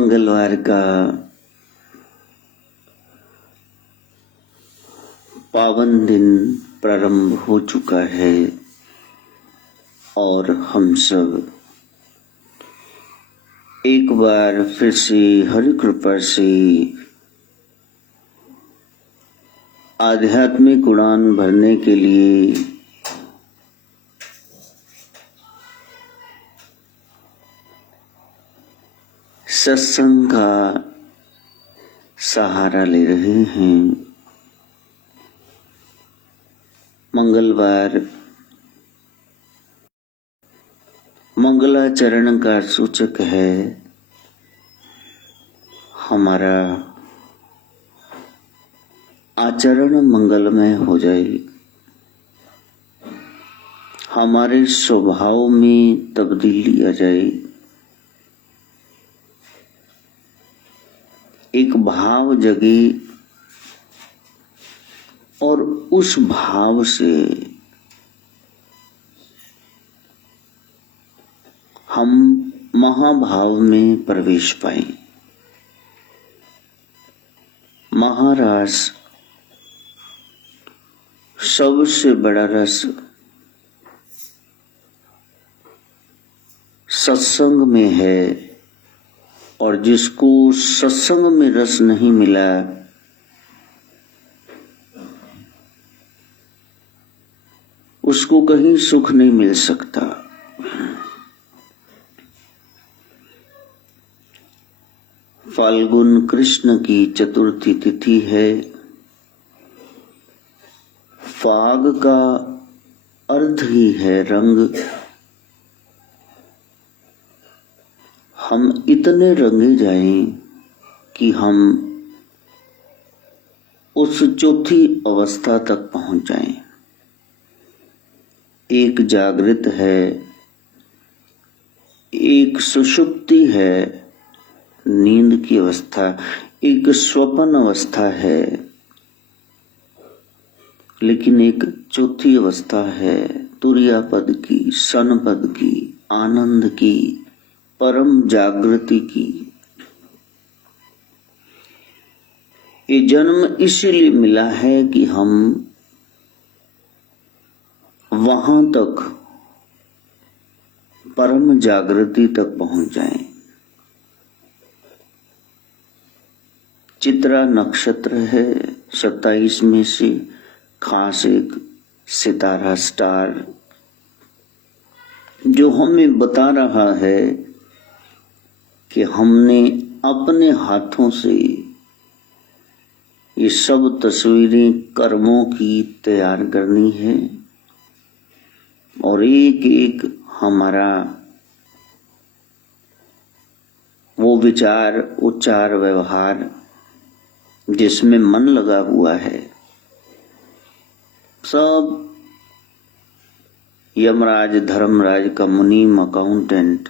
मंगलवार का पावन दिन प्रारंभ हो चुका है और हम सब एक बार फिर से हरि कृपा से आध्यात्मिक उड़ान भरने के लिए सत्संग का सहारा ले रहे हैं। मंगलवार मंगलाचरण का सूचक है। हमारा आचरण मंगलमय हो जाए, हमारे स्वभाव में तब्दीली आ जाए, एक भाव जगे और उस भाव से हम महाभाव में प्रवेश पाए। महारस सबसे बड़ा रस सत्संग में है, और जिसको सत्संग में रस नहीं मिला उसको कहीं सुख नहीं मिल सकता। फाल्गुन कृष्ण की चतुर्थी तिथि है। फाग का अर्थ ही है रंग। हम इतने रंगे जाएं कि हम उस चौथी अवस्था तक पहुंच जाएं। एक जागृत है, एक सुषुप्ति है, नींद की अवस्था, एक स्वप्न अवस्था है, लेकिन एक चौथी अवस्था है तुरिया पद की, सन पद की, आनंद की, परम जागृति की। ये जन्म इसीलिए मिला है कि हम वहां तक, परम जागृति तक पहुंच जाएं। चित्रा नक्षत्र है, 27 में से खास एक सितारा स्टार जो हमें बता रहा है कि हमने अपने हाथों से ये सब तस्वीरें कर्मों की तैयार करनी है, और एक एक हमारा वो विचार, उच्चार, व्यवहार जिसमें मन लगा हुआ है, सब यमराज, धर्मराज का मुनीम, अकाउंटेंट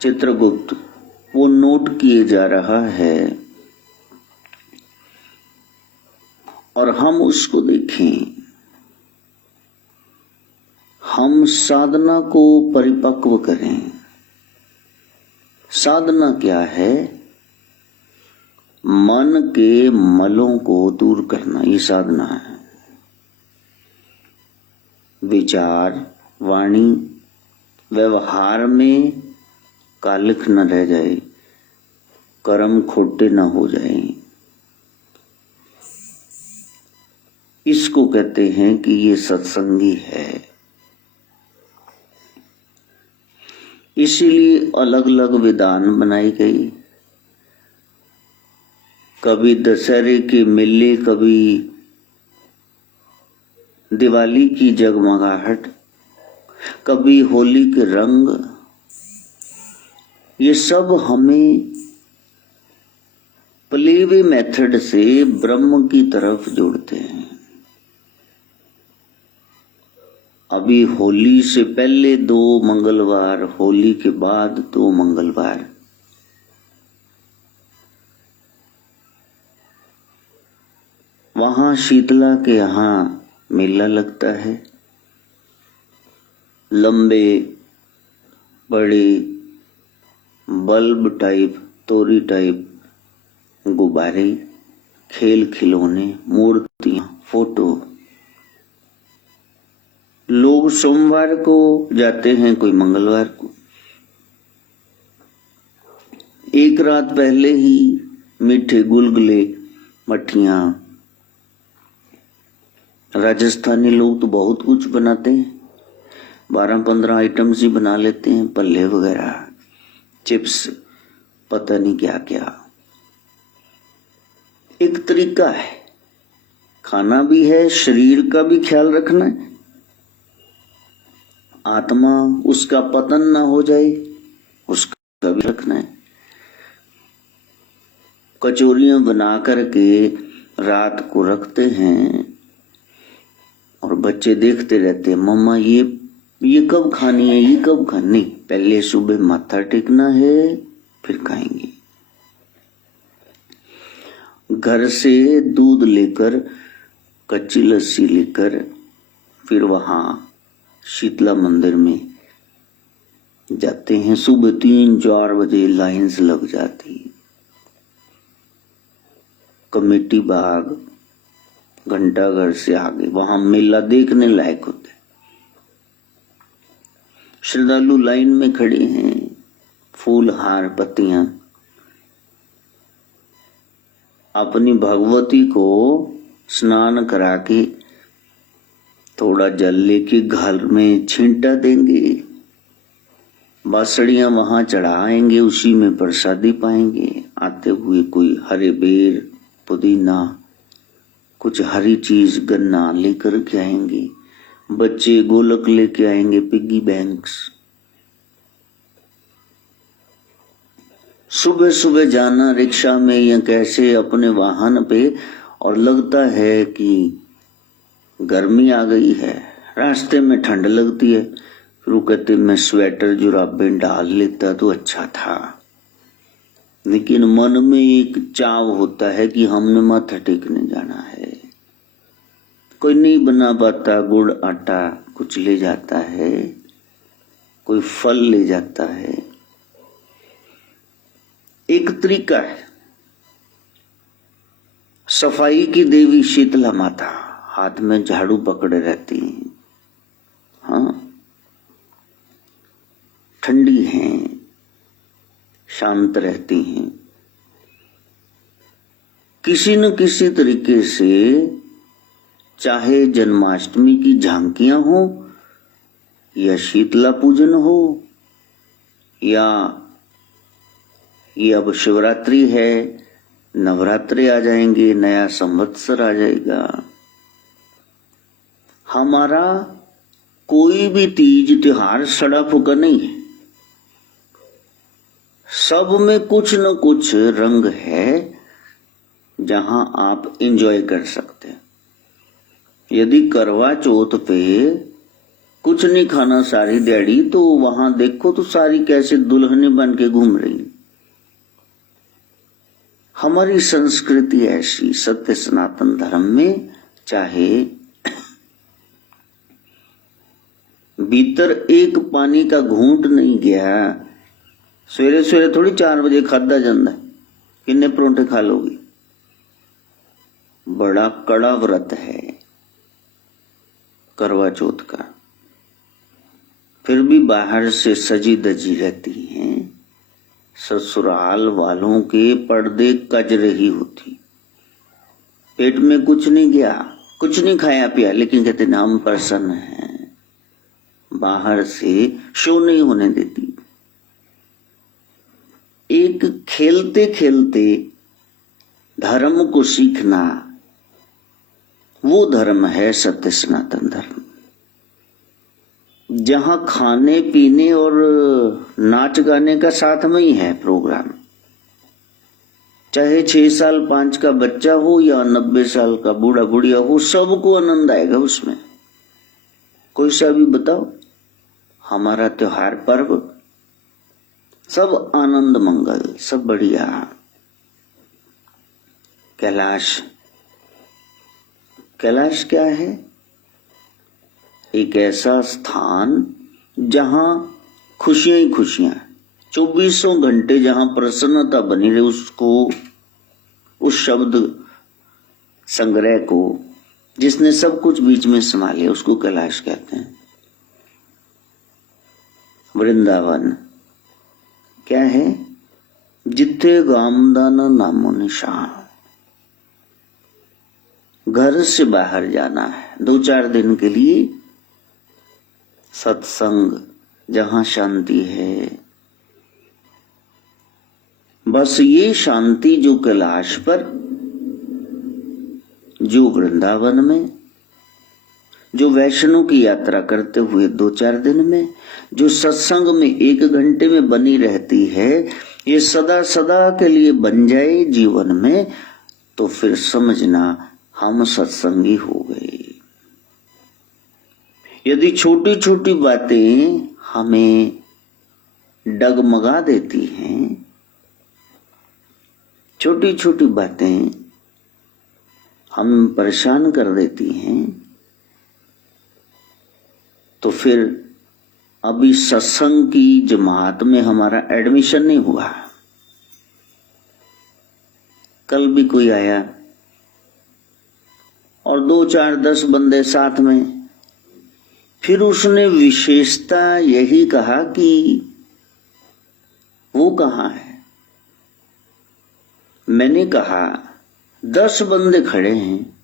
चित्रगुप्त वो नोट किए जा रहा है, और हम उसको देखें। हम साधना को परिपक्व करें। साधना क्या है? मन के मलों को दूर करना, ये साधना है। विचार, वाणी, व्यवहार में कालिख न रह जाए, कर्म खोटे न हो जाए। इसको कहते हैं कि ये सत्संगी है। इसीलिए अलग अलग विधान बनाई गई। कभी दशहरे के मेले, कभी दिवाली की जगमगाहट, कभी होली के रंग, ये सब हमें प्लेवे मेथड से ब्रह्म की तरफ जोड़ते हैं। अभी होली से पहले 2 मंगलवार, होली के बाद 2 मंगलवार, वहां शीतला के यहाँ मेला लगता है। लंबे बड़े बल्ब टाइप, तोरी टाइप, गुब्बारे, खेल खिलौने, मूर्तियां, फोटो। लोग सोमवार को जाते हैं, कोई मंगलवार को। एक रात पहले ही मीठे गुलगुले, मठियां। राजस्थानी लोग तो बहुत कुछ बनाते हैं, 12-15 आइटम्स ही बना लेते हैं, पल्ले वगैरह, चिप्स, पता नहीं क्या क्या। एक तरीका है, खाना भी है, शरीर का भी ख्याल रखना है, आत्मा उसका पतन ना हो जाए उसका भी रखना है। कचौरियां बना करके रात को रखते हैं और बच्चे देखते रहते हैं, मम्मा ये कब खानी है, ये कब खानी। पहले सुबह माथा टेकना है, फिर खाएंगे। घर से दूध लेकर, कच्ची लस्सी लेकर, फिर वहां शीतला मंदिर में जाते हैं। सुबह 3-4 बजे लाइन्स लग जाती। कमेटी बाग, घंटाघर से आगे वहां मेला देखने लायक होता है। श्रद्धालु लाइन में खड़े हैं, फूल हार पत्तियां। अपनी भगवती को स्नान करा के थोड़ा जल लेके घर में छींटा देंगे, बांसुड़ियां वहां चढ़ाएंगे, उसी में प्रसादी पाएंगे। आते हुए कोई हरे बेर, पुदीना, कुछ हरी चीज, गन्ना लेकर के आएंगे। बच्चे गोलक लेके आएंगे, पिग्गी बैंक्स। सुबह सुबह जाना रिक्शा में या कैसे अपने वाहन पे, और लगता है कि गर्मी आ गई है, रास्ते में ठंड लगती है, फिर वो कहते मैं स्वेटर जुराबें डाल लेता तो अच्छा था। लेकिन मन में एक चाव होता है कि हमने माथा टेकने जाना है। कोई नहीं बना पाता, गुड़ आटा कुछ ले जाता है, कोई फल ले जाता है। एक तरीका है। सफाई की देवी शीतला माता हाथ में झाड़ू पकड़े रहती हैं। हाँ, ठंडी हैं, शांत रहती हैं। किसी न किसी तरीके से, चाहे जन्माष्टमी की झांकियां हो, या शीतला पूजन हो, या ये अब शिवरात्रि है, नवरात्रि आ जाएंगे, नया संवत्सर आ जाएगा। हमारा कोई भी तीज त्योहार सड़ा फूका नहीं है, सब में कुछ न कुछ रंग है जहां आप एंजॉय कर सकते हैं। यदि करवा चौथ पे कुछ नहीं खाना सारी दिहाड़ी, तो वहां देखो तो सारी कैसे दुल्हने बन के घूम रही। हमारी संस्कृति ऐसी, सत्य सनातन धर्म में चाहे भीतर एक पानी का घूंट नहीं गया, सवेरे सवेरे थोड़ी 4 बजे खादा जाता है, किन्ने परोंठे खा लोगी। बड़ा कड़ा व्रत है करवा चौथ का। फिर भी बाहर से सजी दजी रहती हैं, ससुराल वालों के पर्दे कज रही होती। पेट में कुछ नहीं गया, कुछ नहीं खाया पिया, लेकिन कहते नाम प्रसन्न है। बाहर से शो नहीं होने देती। एक खेलते खेलते धर्म को सीखना, वो धर्म है सत्य सनातन धर्म। जहां खाने पीने और नाच गाने का साथ में ही है प्रोग्राम। चाहे 6 साल 5 का बच्चा हो या 90 साल का बूढ़ा बुढ़िया हो, सबको आनंद आएगा उसमें। कोई सा भी बताओ, हमारा त्योहार पर्व सब आनंद मंगल, सब बढ़िया। कैलाश क्या है? एक ऐसा स्थान जहां खुशियां ही खुशियां, 24 घंटे जहां प्रसन्नता बनी रहे, उसको, उस शब्द संग्रह को, जिसने सब कुछ बीच में समा लिया, उसको कैलाश कहते हैं। वृंदावन क्या है? जिथे गामदाना नामो निशान। घर से बाहर जाना है 2-4 दिन के लिए, सत्संग जहां शांति है, बस ये शांति जो कैलाश पर, जो वृंदावन में, जो वैष्णव की यात्रा करते हुए 2-4 दिन में, जो सत्संग में 1 घंटे में बनी रहती है, ये सदा सदा के लिए बन जाए जीवन में, तो फिर समझना हम सत्संगी हो गए। यदि छोटी छोटी बातें हमें डगमगा देती हैं, छोटी छोटी बातें हम परेशान कर देती हैं, तो फिर अभी सत्संग की जमात में हमारा एडमिशन नहीं हुआ। कल भी कोई आया और 2-4-10 बंदे साथ में, फिर उसने विशेषता यही कहा कि वो कहाँ है। मैंने कहा 10 बंदे खड़े हैं,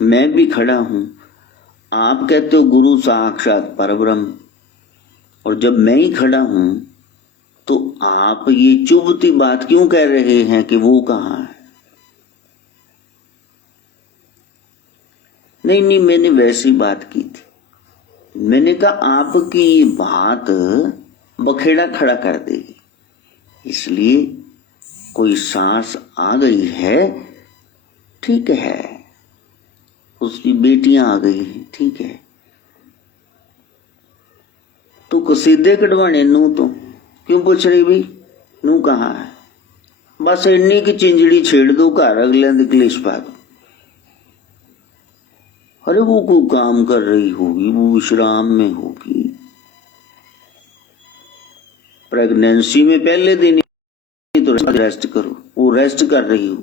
मैं भी खड़ा हूं, आप कहते हो गुरु साक्षात परब्रह्म, और जब मैं ही खड़ा हूं तो आप ये चुभती बात क्यों कह रहे हैं कि वो कहाँ है? नहीं, मैंने वैसी बात की थी। मैंने कहा आपकी ये बात बखेड़ा खड़ा कर देगी, इसलिए कोई सांस आ गई है, ठीक है, उसकी बेटियां आ गई हैं, ठीक है, तो कसीदे कटवाने नू तो क्यों पूछ रही भाई, नू कहाँ है? बस इन्नी की चिंजड़ी छेड़ दो, घर अगले दिन क्लेश पा दो। अरे वो कोई काम कर रही होगी, वो विश्राम में होगी, प्रेगनेंसी में पहले दिन ही तो रेस्ट करो, वो रेस्ट कर रही हो,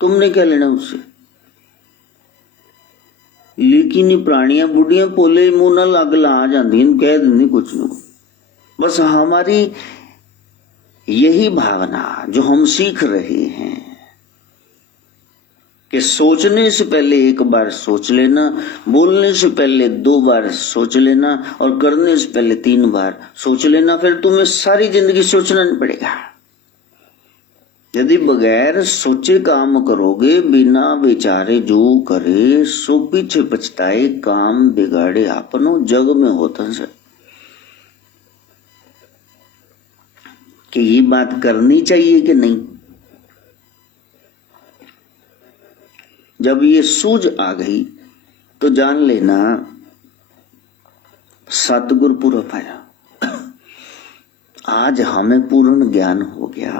तुमने क्या लेना उससे? लेकिन ये प्राणियां बुढ़ियां पोले मुंह न लग ला जाती, कह देंगी कुछ न। बस हमारी यही भावना जो हम सीख रहे हैं कि सोचने से पहले 1 बार सोच लेना, बोलने से पहले 2 बार सोच लेना, और करने से पहले 3 बार सोच लेना, फिर तुम्हें सारी जिंदगी सोचना नहीं पड़ेगा। यदि बगैर सोचे काम करोगे, बिना विचारे जो करे सो पीछे पछताए, काम बिगाड़े आपनो जग में होता है कि ये बात करनी चाहिए कि नहीं। जब ये सूझ आ गई तो जान लेना सतगुरु पूरा पाया, आज हमें पूर्ण ज्ञान हो गया।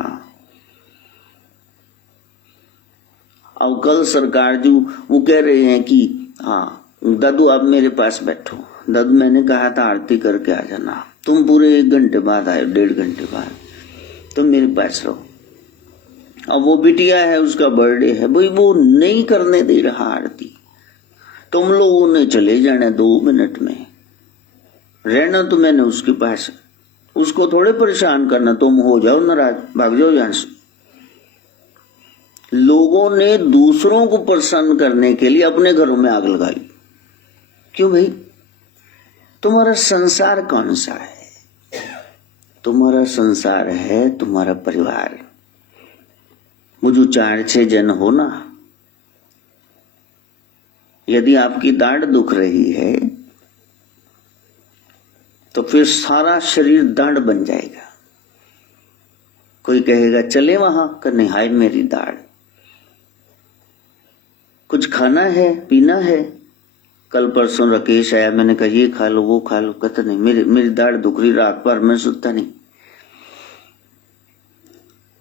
अब कल सरकार जो वो कह रहे हैं कि हाँ दादू आप मेरे पास बैठो। दादू मैंने कहा था आरती करके आ जाना, तुम पूरे 1 घंटे बाद आए, 1.5 घंटे बाद, तुम मेरे पास रहो। अब वो बिटिया है, उसका बर्थडे है, भाई वो नहीं करने दे रहा आरती, तुम लोगों ने चले जाना 2 मिनट में, रहना तो मैंने उसके पास, उसको थोड़े परेशान करना, तुम हो जाओ नाराज, भाग जाओ यहां से। लोगों ने दूसरों को प्रसन्न करने के लिए अपने घरों में आग लगाई। क्यों भाई? तुम्हारा संसार कौन सा है? तुम्हारा संसार है तुम्हारा परिवार। वो जो 4-6 जन हो ना, यदि आपकी दाढ़ दुख रही है तो फिर सारा शरीर दाढ़ बन जाएगा। कोई कहेगा चले वहां, करने हाय मेरी दाढ़, कुछ खाना है पीना है। कल परसों राकेश आया, मैंने कहा ये खा लो वो खा लो, कहता नहीं मेरी दाढ़ दुख रही, रात भर मैं सोता नहीं।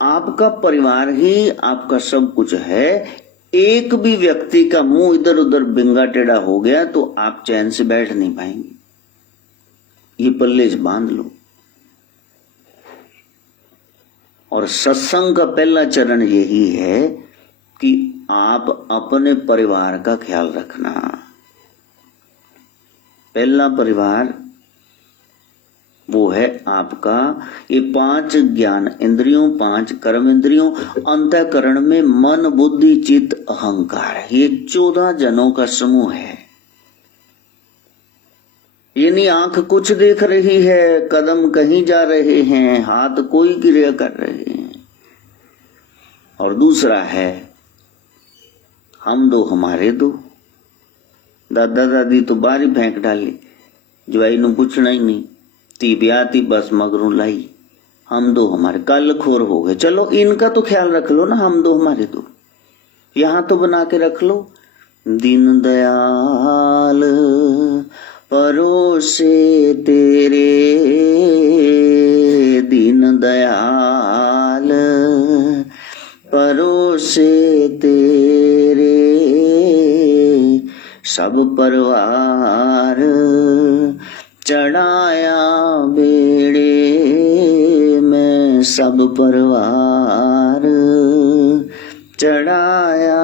आपका परिवार ही आपका सब कुछ है। एक भी व्यक्ति का मुंह इधर उधर बिंगा टेढ़ा हो गया तो आप चैन से बैठ नहीं पाएंगे। ये पल्ले से बांध लो। और सत्संग का पहला चरण यही है कि आप अपने परिवार का ख्याल रखना। पहला परिवार वो है आपका ये 5 ज्ञान इंद्रियों, 5 कर्म इंद्रियों, अंतःकरण में मन, बुद्धि, चित्त, अहंकार, ये 14 जनों का समूह है। यानी आंख कुछ देख रही है, कदम कहीं जा रहे हैं, हाथ कोई क्रिया कर रहे हैं। और दूसरा है हम दो हमारे दो। दादा दादी तो बारी फेंक डाली, जवाई नु पूछना ही नहीं, ती ब्याह ती बस मगरू लाई। हम दो हमारे कल खोर हो गए, चलो इनका तो ख्याल रख लो ना, हम दो हमारे दो। यहां तो बना के रख लो, दीन दयाल परोसे तेरे, दीन दयाल परोसे तेरे, सब परिवार चढ़ाया बेड़े में, सब परिवार चढ़ाया।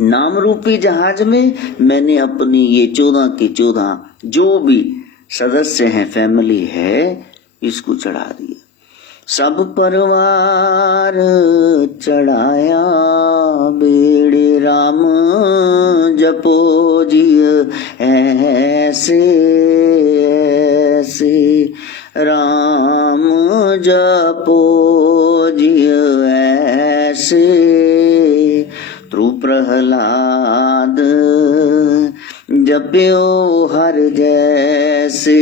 नाम रूपी जहाज में मैंने अपनी ये 14 की 14 जो भी सदस्य हैं, फैमिली है, इसको चढ़ा दिया। सब परिवार चढ़ाया बेड़े, राम जपो जिय ऐसे ऐसे, राम जपो जिय ऐसे। त्रु प्रहलाद जप्यो हर जैसे,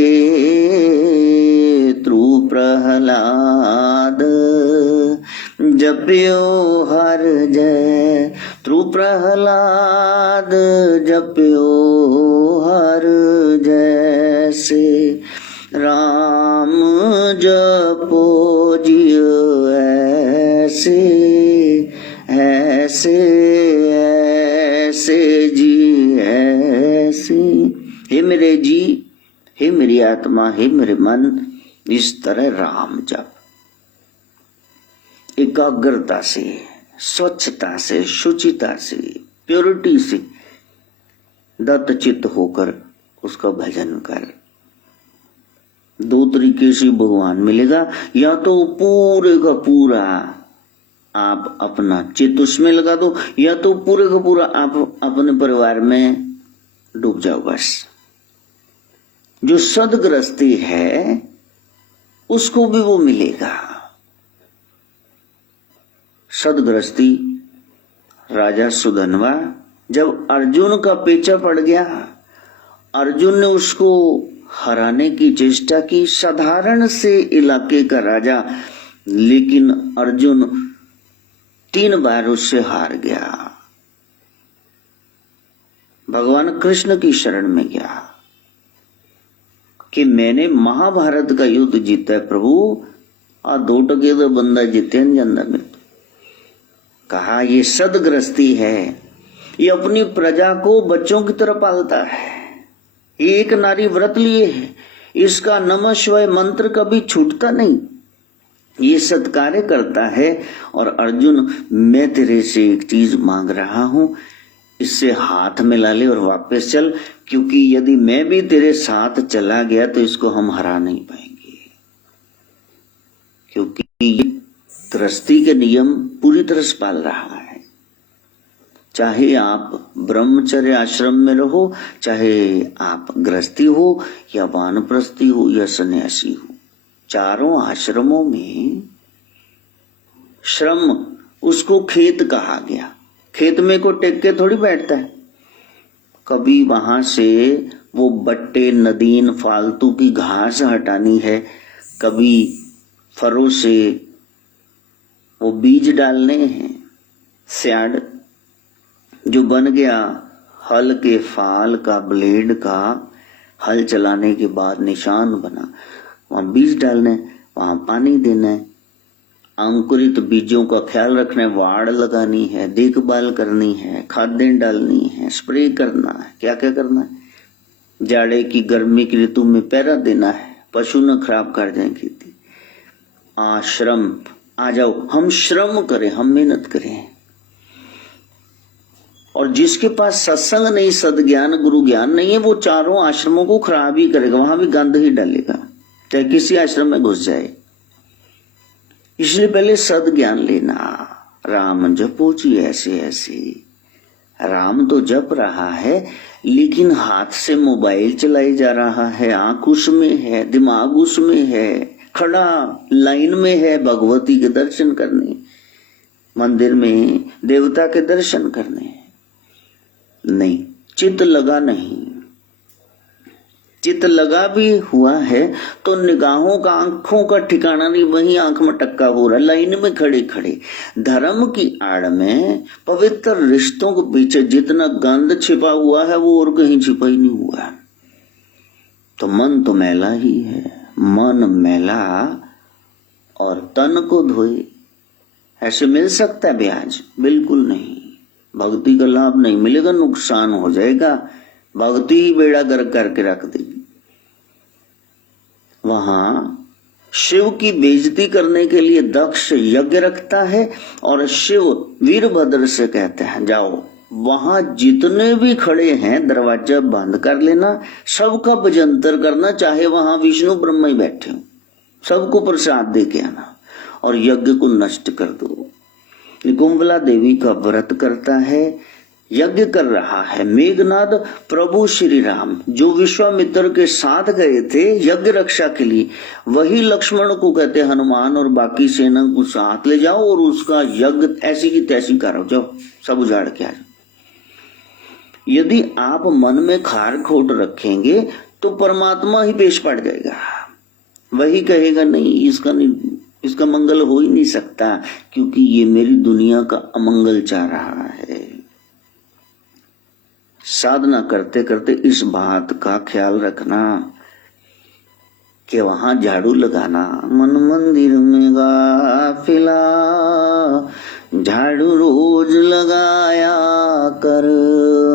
त्रु प्रहलाद जप्यो हर जय, त्रु प्रहलाद जप्यो हर जैसे, राम जपो जिय ऐसे ऐसे ऐसे जी ऐसे। हे मेरे जी, हे मेरी आत्मा, हे मेरे मन, इस तरह राम जप एकाग्रता से, स्वच्छता से, शुचिता से, प्योरिटी से दत्त चित्त होकर उसका भजन कर। 2 तरीके से भगवान मिलेगा, या तो पूरे का पूरा आप अपना चित्त उसमें लगा दो, या तो पूरे का पूरा आप अपने परिवार में डूब जाओ। बस जो सदगृहस्थी है उसको भी वो मिलेगा। सदगृहस्थी राजा सुधनवा, जब अर्जुन का पीछा पड़ गया, अर्जुन ने उसको हराने की चेष्टा की, साधारण से इलाके का राजा, लेकिन अर्जुन 3 बार उससे हार गया। भगवान कृष्ण की शरण में गया कि मैंने महाभारत का युद्ध जीता है प्रभु, आ 2 टके तो बंदा जीते न ਜਾਂਦਾ में। कहा ये सदगृहस्थी है, ये अपनी प्रजा को बच्चों की तरह पालता है, एक नारी व्रत लिए है, इसका नमः शिवाय मंत्र कभी छूटता नहीं, ये सत्कार्य करता है। और अर्जुन, मैं तेरे से एक चीज मांग रहा हूं, इससे हाथ मिला ले और वापस चल, क्योंकि यदि मैं भी तेरे साथ चला गया तो इसको हम हरा नहीं पाएंगे, क्योंकि ये गृहस्थी के नियम पूरी तरह से पाल रहा है। चाहे आप ब्रह्मचर्य आश्रम में रहो, चाहे आप गृहस्थी हो या वानप्रस्थी हो या सन्यासी हो, चारों आश्रमों में श्रम उसको खेत कहा गया। खेत में को टेक के थोड़ी बैठता है, कभी वहां से वो बट्टे नदीन फालतू की घास हटानी है, कभी फरों से वो बीज डालने हैं, स्याड़ जो बन गया हल के फाल का, ब्लेड का, हल चलाने के बाद निशान बना, वहां बीज डालने, वहां पानी देना है, अंकुरित बीजों का ख्याल रखना है, वाड़ लगानी है, देखभाल करनी है, खादें डालनी है, स्प्रे करना है, क्या क्या करना है, जाड़े की गर्मी की ऋतु में पहरा देना है, पशु न खराब कर जाए खेती। आश्रम आ जाओ, हम श्रम करें, हम मेहनत करें। और जिसके पास सत्संग नहीं, सद्ज्ञान, गुरु ज्ञान नहीं है, वो चारों आश्रमों को खराब ही करेगा, वहां भी गंद ही डालेगा, चाहे किसी आश्रम में घुस जाए। इसलिए पहले सद्ज्ञान लेना। राम जपो जी ऐसे ऐसे। राम तो जप रहा है, लेकिन हाथ से मोबाइल चलाई जा रहा है, आंख उसमें है, दिमाग उसमें है, खड़ा लाइन में है भगवती के दर्शन करने, मंदिर में देवता के दर्शन करने। नहीं, चित्त लगा नहीं। चित्त लगा भी हुआ है तो निगाहों का, आंखों का ठिकाना नहीं, वहीं आंख में टक्का हो रहा है, लाइन में खड़े खड़े। धर्म की आड़ में पवित्र रिश्तों के पीछे जितना गंद छिपा हुआ है वो और कहीं छिपा ही नहीं हुआ है। तो मन तो मैला ही है, मन मैला और तन को धोए। ऐसे मिल सकता है ब्याज? बिल्कुल नहीं। भक्ति का लाभ नहीं मिलेगा, नुकसान हो जाएगा, भक्ति ही बेड़ा गर्क करके रख देगी। वहां शिव की बेइज्जती करने के लिए दक्ष यज्ञ रखता है और शिव वीरभद्र से कहते हैं जाओ वहां जितने भी खड़े हैं दरवाजा बंद कर लेना, सबका भजंतर करना, चाहे वहां विष्णु ब्रह्मा ही बैठे हो, सबको प्रसाद दे के आना और यज्ञ को नष्ट कर दो। कुंभला देवी का व्रत करता है, यज्ञ कर रहा है। मेघनाद प्रभु श्री राम जो विश्वामित्र के साथ गए थे यज्ञ रक्षा के लिए, वही लक्ष्मण को कहते हनुमान और बाकी सेना को साथ ले जाओ और उसका यज्ञ ऐसी की तैसी करो, जाओ सब उजाड़ के आ जाओ। यदि आप मन में खार खोट रखेंगे तो परमात्मा ही पेश पड़ जाएगा, वही कहेगा नहीं इसका मंगल हो ही नहीं सकता, क्योंकि ये मेरी दुनिया का अमंगल चाह रहा है। साधना करते करते इस बात का ख्याल रखना कि वहां झाड़ू लगाना। मन मंदिर में गाफिला झाड़ू रोज लगाया कर,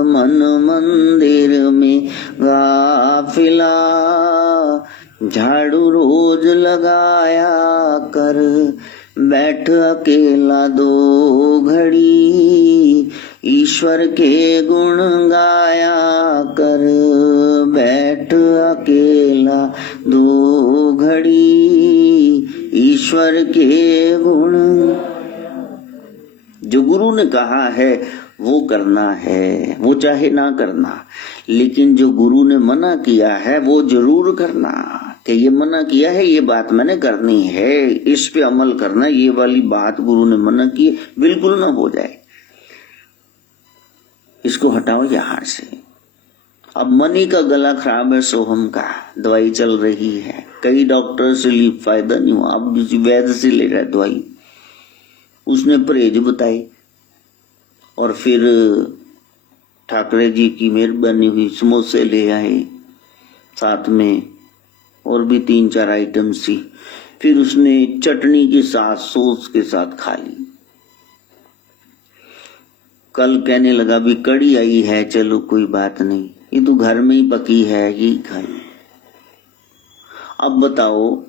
मन मंदिर में गाफिला झाड़ू रोज लगाया कर, बैठ अकेला दो घड़ी ईश्वर के गुण गाया कर, बैठ अकेला दो घड़ी ईश्वर के गुण। जो गुरु ने कहा है वो करना है, वो चाहे ना करना, लेकिन जो गुरु ने मना किया है वो जरूर करना, कि ये मना किया है ये बात मैंने करनी है, इस पे अमल करना, ये वाली बात गुरु ने मना की बिल्कुल ना हो जाए, इसको हटाओ यहां से। अब मनी का गला खराब है, सोहम का दवाई चल रही है, कई डॉक्टर से ली फायदा नहीं हुआ, अब वैद्य से ले रहा है दवाई, उसने परहेज बताई और फिर ठाकरे जी की मेहरबानी हुई, समोसे ले आए साथ में और भी 3-4 आइटम सी, फिर उसने चटनी के साथ सॉस के साथ खा ली। कल कहने लगा भी कड़ी आई है, चलो कोई बात नहीं, ये तो घर में ही पकी है, यही खाई। अब बताओ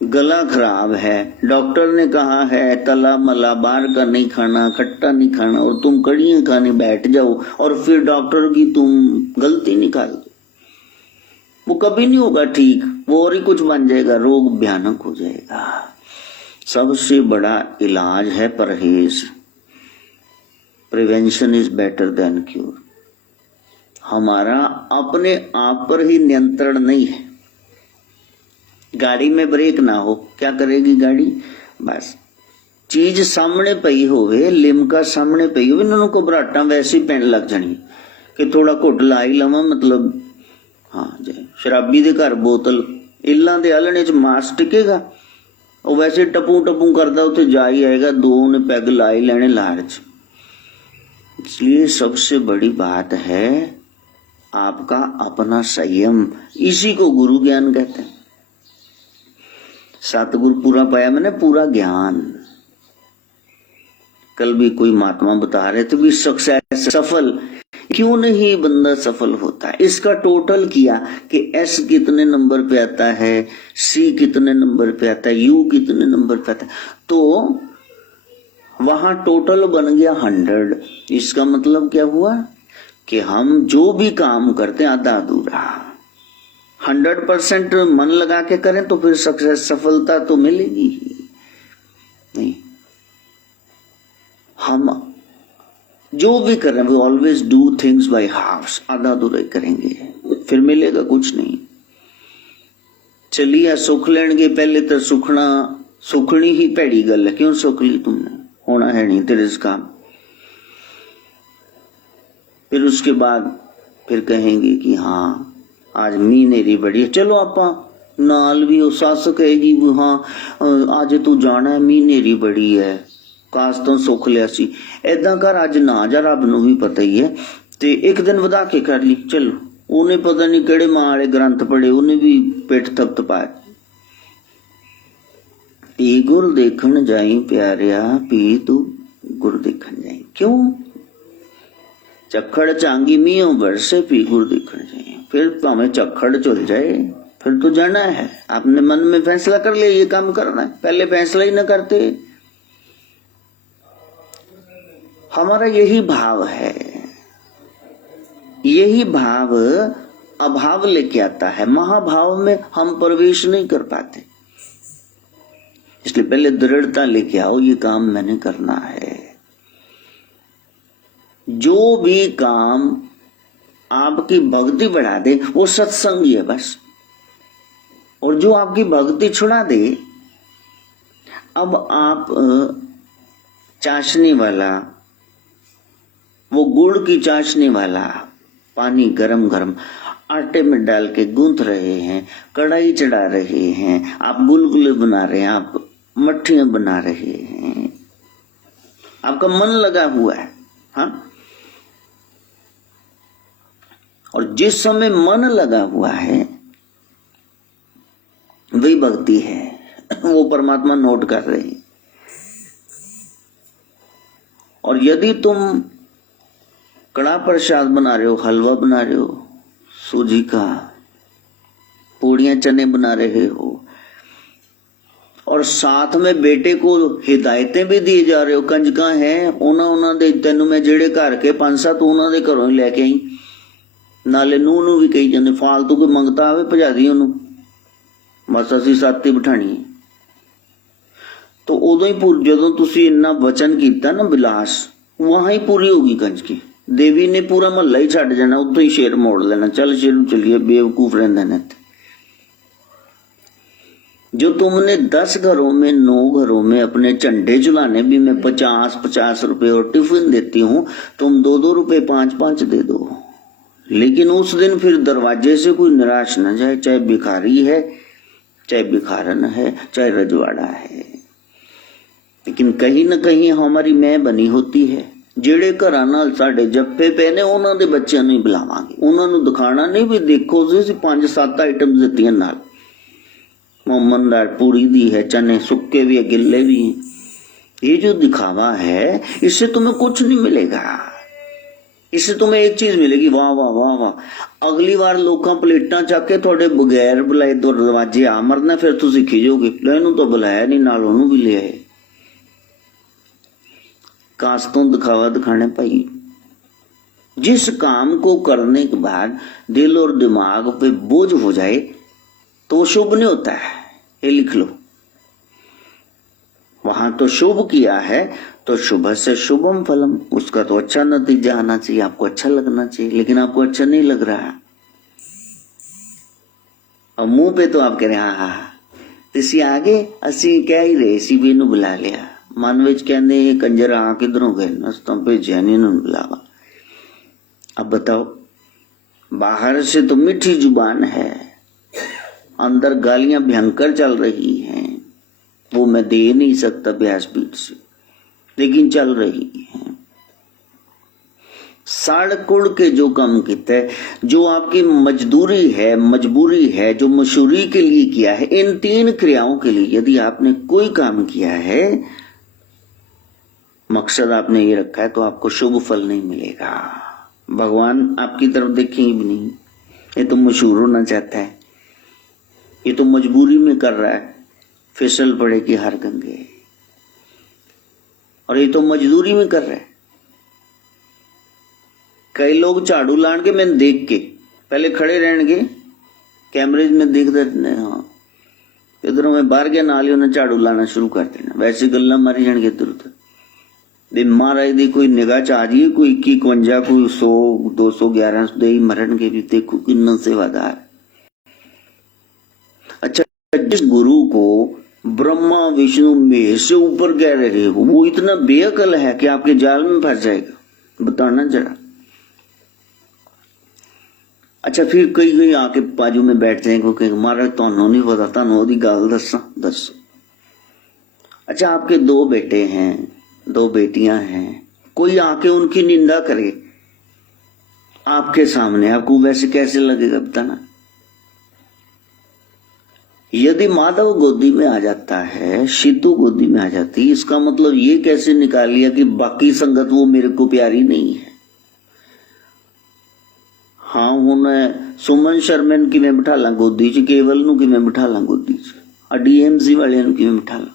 गला खराब है, डॉक्टर ने कहा है तला मला बाहर का नहीं खाना, खट्टा नहीं खाना, और तुम कड़ियां खाने बैठ जाओ और फिर डॉक्टर की तुम गलती निकाल दो, वो कभी नहीं होगा ठीक, वो और ही कुछ बन जाएगा, रोग भयानक हो जाएगा। सबसे बड़ा इलाज है परहेज। Prevention is better than cure. हमारा अपने आप पर ही नियंत्रण नहीं है। गाड़ी में ब्रेक ना हो क्या करेगी गाड़ी? बस चीज सामने पई होवे, लिमका सामने पई होवे, इन्होंने को घबराहटा वैसे ही पैन लग जानी कि थोड़ा घुट ला ही लवा, मतलब हाँ जी। शराबी दे घर बोतल इलां दे आलने च मास टिकेगा, वो वैसे टपू टपू करदा उत्थे जा ही आएगा, दो ने पैग ला ही लेने लार च। इसलिए सबसे बड़ी बात है आपका अपना संयम, इसी को गुरु ज्ञान कहते हैं। सतगुरु पूरा पाया मैंने पूरा ज्ञान। कल भी कोई महात्मा बता रहे थे भी सक्सेस, सफल क्यों नहीं बंदा सफल होता है? इसका टोटल किया कि एस कितने नंबर पे आता है, सी कितने नंबर पे आता है, यू कितने नंबर पे आता है, तो वहां टोटल बन गया 100। इसका मतलब क्या हुआ कि हम जो भी काम करते हैं आधा अधूरा 100% मन लगा के करें तो फिर सक्सेस, सफलता तो मिलेगी ही नहीं। हम जो भी कर रहे हैं, we always do things by halves, आधा अधूरा करेंगे फिर मिलेगा कुछ नहीं। चलिए सुख लेंगे, पहले तो सुखनी ही भैड़ी गल है। क्यों सुख ली तुमने, होना है नहीं तेरे से काम। फिर उसके बाद फिर कहेंगे कि हाँ आज मीह नेरी बड़ी है, चलो आपा नाल भी हो। सस कहेगी हाँ आज तू जाना है, मीह नेरी बड़ी है, काश तो सुख लिया सी। ऐदा कर अज ना जा, रब नूं भी पता ही है, ते एक दिन वधा के कर ली। चलो उन्हें पता नहीं केड़े मां वाले ग्रंथ पढ़े, उन्हें भी पिठ थपथपाया। पी गुर देखण जाई प्यारिया, पी तू गुर देखण जाई। क्यों? चखड़ चांगी मीओ बरसे, पी गुर देखण जाई। फिर भावें चखड़ चुल जाए, फिर तो जाना है। आपने मन में फैसला कर लिया ये काम करना है, पहले फैसला ही ना करते। हमारा यही भाव है, यही भाव अभाव लेके आता है। महाभाव में हम प्रवेश नहीं कर पाते, इसलिए पहले दृढ़ता लेके आओ, ये काम मैंने करना है। जो भी काम आपकी भक्ति बढ़ा दे वो सत्संग ही है बस, और जो आपकी भक्ति छुड़ा दे, अब आप चाशनी वाला, वो गुड़ की चाशनी वाला पानी गरम गरम आटे में डाल के गूंथ रहे हैं, कढ़ाई चढ़ा रहे हैं, आप गुलगुले बना रहे हैं, आप मट्ठियां बना रहे हैं, आपका मन लगा हुआ है। हाँ, और जिस समय मन लगा हुआ है वही भक्ति है, वो परमात्मा नोट कर रहे हैं। और यदि तुम कड़ा प्रसाद बना रहे हो, हलवा बना रहे हो, सूजी का पूड़ियां चने बना रहे हो, और साथ में बेटे को हिदायतें भी दिए जा रहे हो, कंजका है उन्होंने दे तेन मैं जेड़े घर के 5-7 उन्होंने घरों ही लैके आई, नाले नूह नू भी कही जाने फालतू कोई मंगता आवे भजा दी ओनू, बस असी साथी बिठानी है। तो उदों ही जदों तुसी इन्ना वचन कीता ना बिलास, वहां ही पूरी होगी कंजकी। देवी ने पूरा महला ही छड़ जाना, उतो ही शेर मोड़ लेना, चल शेरू चलिए, बेवकूफ रहते ने। जो तुमने 10 घरों में 9 घरों में अपने झंडे झुलाने भी मैं 50-50 रुपए और टिफिन देती हूं, तुम 2-2 रुपए 5-5 दे दो, लेकिन उस दिन फिर दरवाजे से कोई निराश न जाए, चाहे भिखारी है, चाहे भिखारन है, चाहे रजवाड़ा है। लेकिन कहीं न कहीं हमारी मैं बनी होती है, जेड़े घरां नाल साडे जप्फे पे ने उन्हां दे बच्चिआं नूं ही बुलावांगे, उन्हां नूं दिखाना नहीं भी देखो जी 5-7 आइटम दित्तियां नाल, मोमनदार पूरी दी है, चने सुक्के भी है, गिल्ले भी हैं। ये जो दिखावा है इससे तुम्हें कुछ नहीं मिलेगा, इससे तुम्हें एक चीज मिलेगी, वाह वाह वाह वाह। अगली बार लोग प्लेटा चक के थोड़े बगैर बुलाए तो दरवाजे आ मरना, फिर तुम खिजोगे लो इनू तो बुलाया नहीं, नाल ओनू भी ले आए। कास्तों दिखावा दिखाने भाई। जिस काम को करने के बाद दिल और दिमाग पे बोझ हो जाए तो शुभ नहीं होता है, ये लिख लो। वहां तो शुभ किया है तो शुभ से शुभम फलम, उसका तो अच्छा नतीजा आना चाहिए, आपको अच्छा लगना चाहिए, लेकिन आपको अच्छा नहीं लग रहा और मुंह पे तो आप कह रहे हाँ इसी आगे असी कह ही रहे सी भी इन्हू बुला लिया, मन विच कहने ये कंजर आ किधरों गए, तो भेजा नहीं इन्होंने बुलावा। अब बताओ, बाहर से तो मीठी जुबान है, अंदर गालियां भयंकर चल रही हैं, वो मैं दे नहीं सकता व्यासपीठ से, लेकिन चल रही है। साड़कुड़ के जो काम किया है, जो आपकी मजदूरी है, मजबूरी है, जो मशहूरी के लिए किया है, इन 3 क्रियाओं के लिए यदि आपने कोई काम किया है, मकसद आपने ये रखा है, तो आपको शुभ फल नहीं मिलेगा। भगवान आपकी तरफ देखेंगे भी नहीं। ये तो मशहूर होना चाहता है, ये तो मजबूरी में कर रहा है, फिसल पड़े कि हर गंगे, और ये तो मजदूरी में कर रहा है। कई लोग झाड़ू लान के मैंने देख के पहले खड़े रहने कैमरेज में देखते रहते, हाँ इधर मैं बाहर गया नाली उन्हें झाड़ू लाना शुरू कर देना, वैसे गल्ला मारी जाएंगे इधर उधर। महाराज दी कोई निगाह च आ जाइए, कोई 51 कोई 100 211 दे मरण के भी देखो किन्ना सेवादार। अच्छा, जिस गुरु को ब्रह्मा विष्णु महेश से ऊपर कह रहे हो, वो इतना बेअकल है कि आपके जाल में फंस जाएगा, बताना जरा। अच्छा, फिर कई आके बाजू में बैठते हैं क्योंकि हमारा तो नहीं पता था, नो दी गाल दस। अच्छा, आपके 2 बेटे हैं, 2 बेटियां हैं, कोई आके उनकी निंदा करे आपके सामने, आपको वैसे कैसे लगेगा बताना। यदि माधव गोदी में आ जाता है, शीतू गोदी में आ जाती, इसका मतलब ये कैसे निकाल लिया कि बाकी संगत वो मेरे को प्यारी नहीं है। हाँ, हूं सुमन शर्मन की मैं बिठा ला गोदी च, केवल नू की मैं बिठा ला गोदी च, डीएमसी वाले की मैं बिठा ला,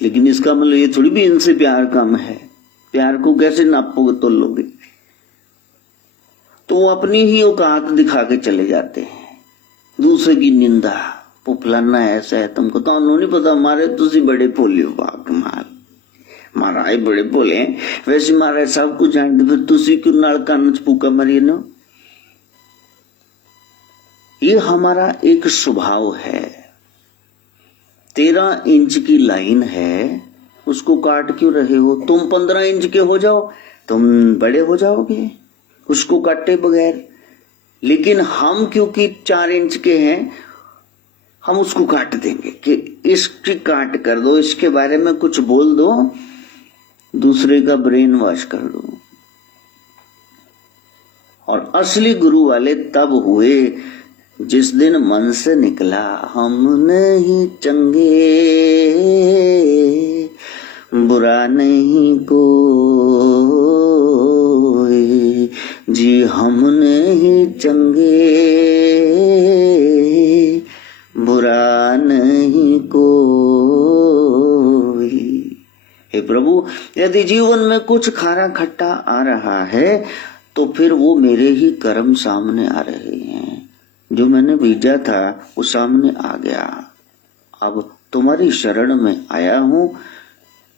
लेकिन इसका मतलब ये थोड़ी भी इनसे प्यार कम है। प्यार को कैसे नापोगे तो लोगे। तो वो अपनी ही औकात दिखा के चले जाते हैं, दूसरे की निंदा, फलाना ऐसा है, तुमको तो नहीं पता, हमारे तुसी बड़े भोले हो, कमाल महाराज बड़े भोले हैं, वैसे महाराज सब कुछ जानते, फिर तुसी क्यों नाल कान च फूका मारिए ना। ये हमारा एक स्वभाव है। 13 इंच की लाइन है, उसको काट क्यों रहे हो। तुम 15 इंच के हो जाओ, तुम बड़े हो जाओगे उसको काटे बगैर। लेकिन हम क्योंकि 4 इंच के हैं, हम उसको काट देंगे कि इसकी काट कर दो, इसके बारे में कुछ बोल दो, दूसरे का ब्रेन वॉश कर दो। और असली गुरु वाले तब हुए जिस दिन मन से निकला, हम नहीं चंगे बुरा नहीं कोई जी, हम नहीं चंगे बुरा नहीं कोई। हे प्रभु, यदि जीवन में कुछ खारा खट्टा आ रहा है तो फिर वो मेरे ही कर्म सामने आ रहे हैं। जो मैंने बीजा था वो सामने आ गया। अब तुम्हारी शरण में आया हूं,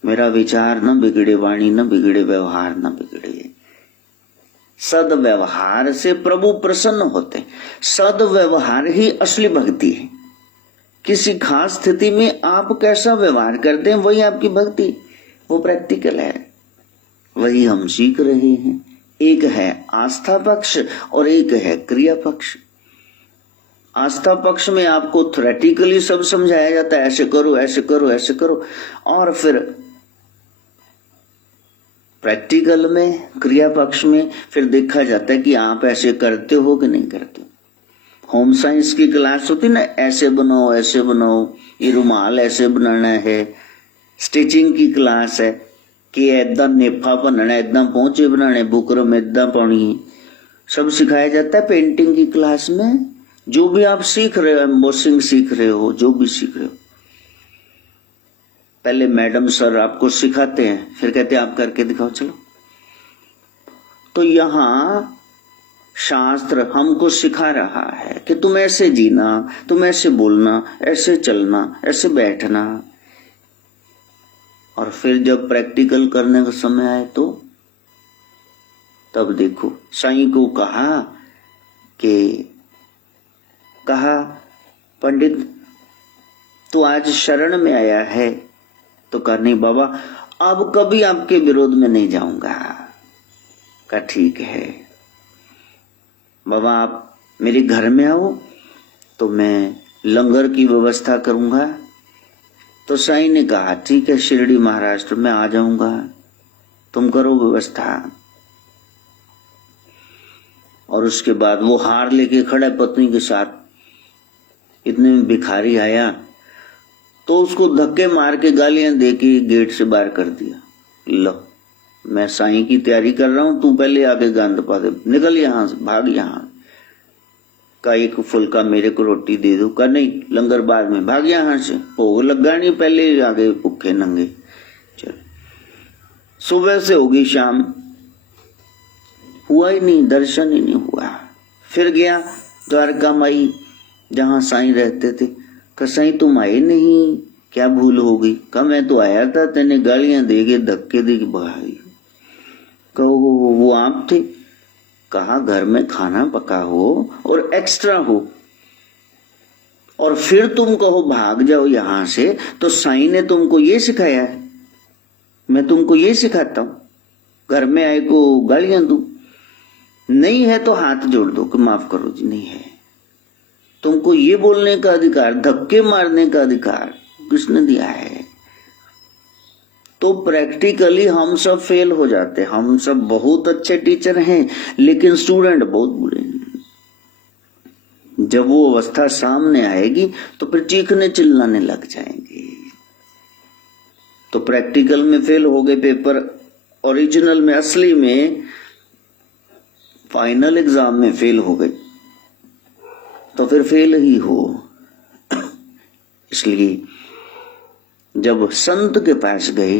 मेरा विचार न बिगड़े, वाणी न बिगड़े, व्यवहार न बिगड़े। सदव्यवहार से प्रभु प्रसन्न होते। सदव्यवहार ही असली भक्ति है। किसी खास स्थिति में आप कैसा व्यवहार करते हैं वही आपकी भक्ति, वो प्रैक्टिकल है, वही हम सीख रहे हैं। एक है आस्था पक्ष और एक है क्रिया पक्ष। आस्था पक्ष में आपको थ्योरेटिकली सब समझाया जाता है, ऐसे करो ऐसे करो ऐसे करो, और फिर प्रैक्टिकल में, क्रिया पक्ष में फिर देखा जाता है कि आप ऐसे करते हो कि नहीं करते। होम साइंस की क्लास होती ना, ऐसे बनाओ ऐसे बनाओ, ये रुमाल ऐसे बनाना है। स्टिचिंग की क्लास है कि ऐदा नेफा बनना, ऐदा पहुंचे बनाने, बुकरम ऐदा पानी, सब सिखाया जाता है। पेंटिंग की क्लास में जो भी आप सीख रहे हो, एम्बोसिंग सीख रहे हो, जो भी सीख रहे हो, पहले मैडम सर आपको सिखाते हैं, फिर कहते हैं आप करके दिखाओ चलो। तो यहां शास्त्र हमको सिखा रहा है कि तुम ऐसे जीना, तुम ऐसे बोलना, ऐसे चलना, ऐसे बैठना। और फिर जब प्रैक्टिकल करने का समय आए तो तब देखो, साईं को कहा पंडित तू आज शरण में आया है, तो कहा नहीं बाबा, अब कभी आपके विरोध में नहीं जाऊंगा। कहा ठीक है बाबा, आप मेरे घर में आओ तो मैं लंगर की व्यवस्था करूंगा। तो साईं ने कहा ठीक है, शिरडी महाराष्ट्र में आ जाऊंगा, तुम करो व्यवस्था। और उसके बाद वो हार लेके खड़ा पत्नी के साथ, इतने में भिखारी आया तो उसको धक्के मार के गालियां दे के गेट से बाहर कर दिया। लो, मैं साईं की तैयारी कर रहा हूं, तू पहले आके गंद पा दे, निकल यहां से, भाग यहां। का एक फुल्का मेरे को रोटी दे दो, का नहीं लंगर बाद में, भाग यहां से, भोग लगा नहीं, पहले आगे भूखे नंगे। चल सुबह से होगी शाम, हुआ ही नहीं, दर्शन ही नहीं हुआ। फिर गया द्वारका माई जहां साईं रहते थे। का साईं तुम आए नहीं, क्या भूल हो गई? का मैं तो आया था, तेने गालियां दे के धक्के दे के भगाई। कहो वो आप थे? कहा घर में खाना पका हो और एक्स्ट्रा हो, और फिर तुम कहो भाग जाओ यहां से। तो साईं ने तुमको ये सिखाया है? मैं तुमको ये सिखाता हूं घर में आए को गालियां दूं? नहीं है तो हाथ जोड़ दो कि माफ करो जी, नहीं है। तुमको ये बोलने का अधिकार, धक्के मारने का अधिकार किसने दिया है? तो प्रैक्टिकली हम सब फेल हो जाते। हम सब बहुत अच्छे टीचर हैं, लेकिन स्टूडेंट बहुत बुरे हैं। जब वो अवस्था सामने आएगी तो फिर चीखने चिल्लाने लग जाएंगे। तो प्रैक्टिकल में फेल हो गए पेपर, ओरिजिनल में, असली में, फाइनल एग्जाम में फेल हो गए, तो फिर फेल ही हो। इसलिए जब संत के पास गए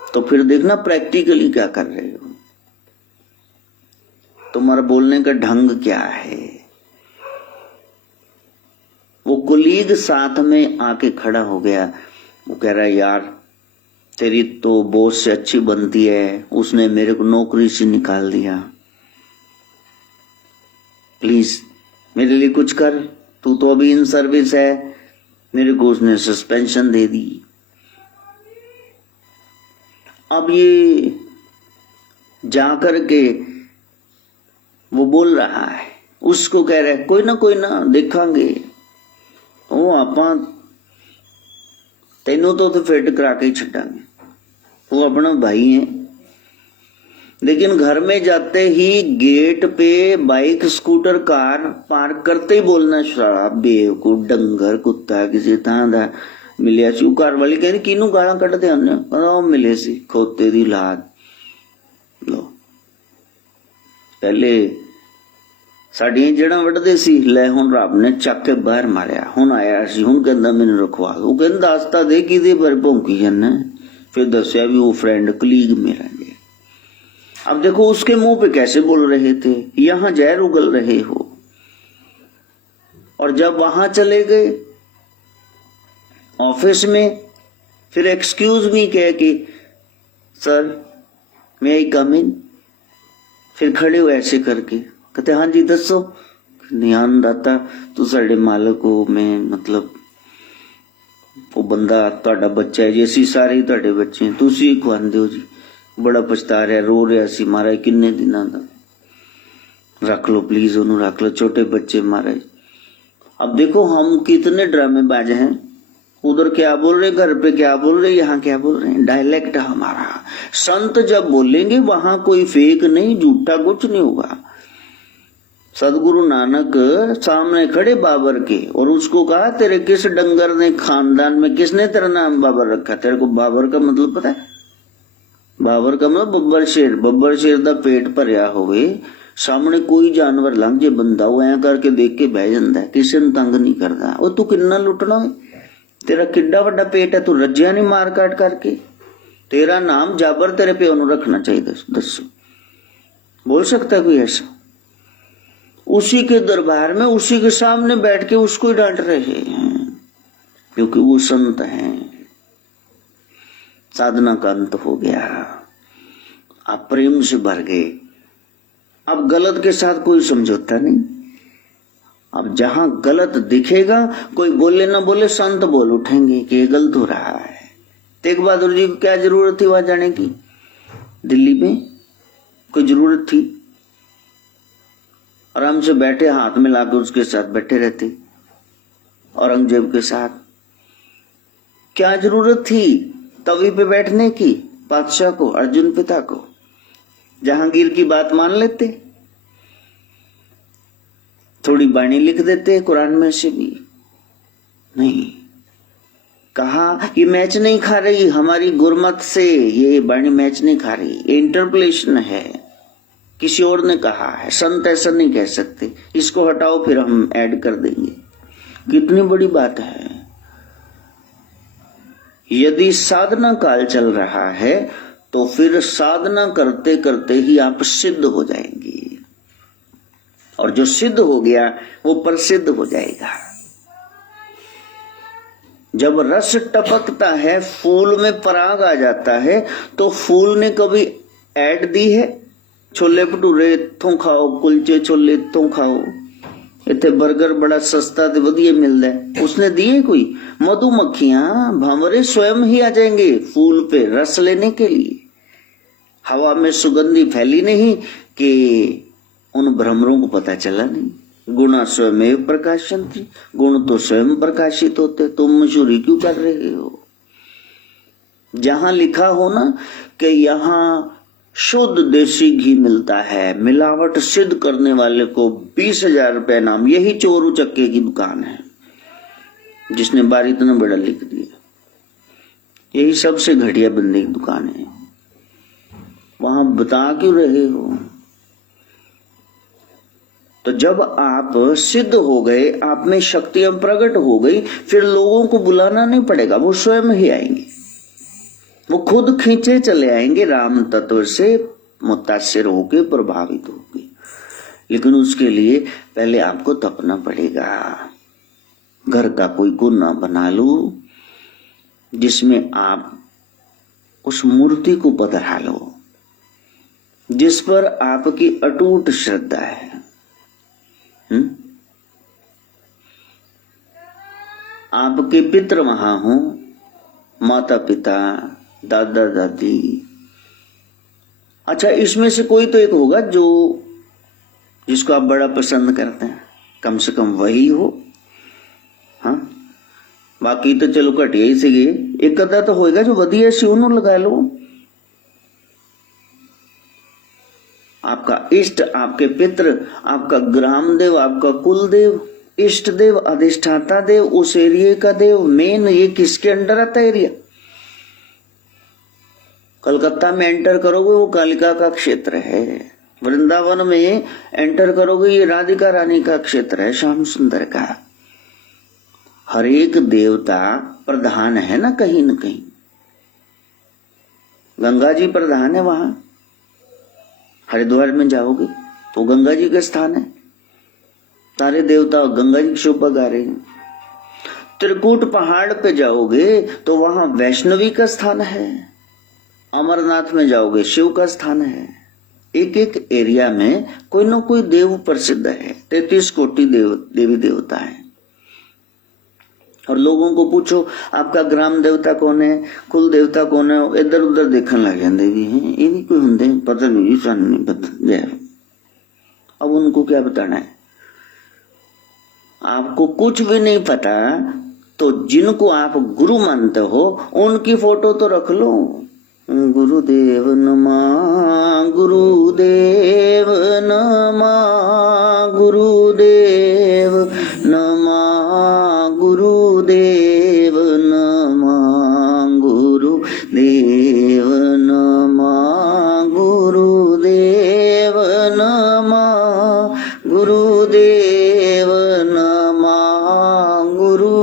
तो फिर देखना प्रैक्टिकली क्या कर रहे हो, तुम्हारा बोलने का ढंग क्या है। वो कुलीग साथ में आके खड़ा हो गया, वो कह रहा है यार तेरी तो बॉस से अच्छी बनती है, उसने मेरे को नौकरी से निकाल दिया, प्लीज मेरे लिए कुछ कर, तू तो अभी इन सर्विस है, मेरे को उसने सस्पेंशन दे दी। अब ये जाकर के वो बोल रहा है, उसको कह रहा है कोई ना देखांगे, वो आपां तेनों तो फिट करा के ही छटांगे, वो अपना भाई है। लेकिन घर में जाते ही गेट पे बाइक स्कूटर कार पार्क करते ही बोलना शराब बेवकूफ डंगर कुत्ता किसी थां दा मिलिया सी। कार वाली कहती किनू गाला कटदे आने, कहंदा मिले सी खोते दी लाद। लो पहले साडियां जड़ां वड्डदे सी, ले हुण रब ने चक के बाहर मारिया, हुण आया सी, हुण कहंदा मैनू रखवा दो। कहंदा दसता दे किदे पर भौंकी जाना। फिर दस्या भी वो फ्रेंड कलीग मेरा है। अब देखो उसके मुंह पे कैसे बोल रहे थे, यहां जहर उगल रहे हो। और जब वहां चले गए ऑफिस में, फिर एक्सक्यूज मी कह के सर मे आई कम इन, फिर खड़े हो ऐसे करके, कहते हाँ जी दसो। ध्यान दाता तू साडे मालक हो, मैं मतलब वो बंदा तुहाडा बच्चा है जी, असीं सारे तुहाडे बच्चे हैं, तुसीं खुआंदे हो जी, बड़ा पछता रहा, रो रहा सी महाराज किन्ने दिनों दा, रख लो प्लीज ओनू रख लो, छोटे बच्चे महाराज। अब देखो हम कितने ड्रामेबाज हैं, उधर क्या बोल रहे, घर पे क्या बोल रहे, यहाँ क्या बोल रहे हैं, डायलेक्ट हमारा। संत जब बोलेंगे वहां कोई फेक नहीं, झूठा कुछ नहीं होगा। सदगुरु नानक सामने खड़े बाबर के, और उसको कहा तेरे किस डंगर ने खानदान में किसने तेरा नाम बाबर रखा? तेरे को बाबर का मतलब पता है? बाबर का मतलब बब्बर शेर। बब्बर शेर दा पेट भरिया होवे, सामने कोई जानवर लंघ जे बंदा वो ऐ करके देख के बह जांदा है, किसी ने तंग नहीं करता। और तू किन्ना लुटना है, तेरा किड्डा वड्डा पेट है, तू रज्जिया नहीं मार काट करके। तेरा नाम जाबर तेरे प्यो नूं रखना चाहिए, दसो बोल सकता है कोई ऐसा? उसी के दरबार में उसी के सामने बैठ के उसको ही डांट रहे हैं, क्योंकि वो संत हैं। साधना का अंत हो गया, आप प्रेम से भर गए। अब गलत के साथ कोई समझौता नहीं। अब जहां गलत दिखेगा, कोई बोले ना बोले, संत बोल उठेंगे कि ये गलत हो रहा है। तेग बहादुर जी को क्या जरूरत थी वहां जाने की? दिल्ली में कोई जरूरत थी? आराम से बैठे, हाथ में लाकर उसके साथ बैठे रहते। औरंगजेब के साथ क्या जरूरत थी तवी पे बैठने की? बादशाह को, अर्जुन पिता को, जहांगीर की बात मान लेते, थोड़ी बाणी लिख देते कुरान में से भी नहीं। कहा ये मैच नहीं खा रही हमारी गुरमत से, ये वाणी मैच नहीं खा रही, ये इंटरपोलेशन है, किसी और ने कहा है, संत ऐसा नहीं कह सकते, इसको हटाओ फिर हम ऐड कर देंगे। कितनी बड़ी बात है। यदि साधना काल चल रहा है तो फिर साधना करते करते ही आप सिद्ध हो जाएंगे, और जो सिद्ध हो गया वो प्रसिद्ध हो जाएगा। जब रस टपकता है, फूल में पराग आ जाता है, तो फूल ने कभी ऐड दी है छोले भटूरे इत्थों खाओ, कुलचे छोले इत्थों खाओ, इतने बर्गर बड़ा सस्ता ते वधिया मिलता है, उसने दिए कोई? मधुमक्खियां भंवरे स्वयं ही आ जाएंगे फूल पे रस लेने के लिए। हवा में सुगंधी फैली नहीं कि उन भ्रमरों को पता चला नहीं। गुणा स्वयं प्रकाशंति, गुण तो स्वयं प्रकाशित होते, तुम मशहूरी क्यों कर रहे हो? जहां लिखा हो ना कि यहाँ शुद्ध देसी घी मिलता है, मिलावट सिद्ध करने वाले को 20,000 रुपए नाम, यही चोर उचक्के की दुकान है जिसने बार इतना बड़ा लिख दिया। यही सबसे घटिया बंदे की दुकान है, वहां बता क्यों रहे हो? तो जब आप सिद्ध हो गए, आप में शक्तियां प्रकट हो गई, फिर लोगों को बुलाना नहीं पड़ेगा, वो स्वयं ही आएंगे, वो खुद खींचे चले आएंगे, राम तत्व से मुतासिर होके प्रभावित होके। लेकिन उसके लिए पहले आपको तपना पड़ेगा। घर का कोई कोना बना लो जिसमें आप उस मूर्ति को पधरा लो जिस पर आपकी अटूट श्रद्धा है। आपके पितृ वहां हो, माता पिता, दादा दादी, अच्छा इसमें से कोई तो एक होगा जो जिसको आप बड़ा पसंद करते हैं, कम से कम वही हो। हाँ, बाकी तो चलो घटिया ही सीगे, एक अद्धा तो होएगा जो वधिया सी ओनू लगा लो। आपका इष्ट, आपके पितृ, आपका ग्राम देव, आपका कुल देव, इष्ट देव, अधिष्ठाता देव, उस एरिया का देव, मेन ये किसके अंडर आता है एरिया? कलकत्ता में एंटर करोगे वो कालिका का क्षेत्र है, वृंदावन में एंटर करोगे ये राधिका रानी का क्षेत्र है, श्याम सुंदर का। हर एक देवता प्रधान है ना कहीं न कहीं। गंगा जी प्रधान है वहां, हरिद्वार में जाओगे तो गंगा जी का स्थान है, सारे देवता गंगा जी की शोभा गा रहे हैं। त्रिकूट पहाड़ पे जाओगे तो वहां वैष्णवी का स्थान है, अमरनाथ में जाओगे शिव का स्थान है। एक एक एरिया में कोई ना कोई देव प्रसिद्ध है, 33 कोटि देवी देवता है। और लोगों को पूछो आपका ग्राम देवता कौन है, कुल देवता कौन है, इधर उधर देखने लग जाते भी हैं, ये नहीं कोई होंगे, पता नहीं, सन नहीं पता। अब उनको क्या बताना है? आपको कुछ भी नहीं पता तो जिनको आप गुरु मानते हो उनकी फोटो तो रख लो। गुरुदेव नमः, गुरुदेव नमः, गुरुदेव नमः, गुरुदेव नमः, गुरुदेव नमः, गुरुदेव नमः, गुरुदेव नमः, गुरु।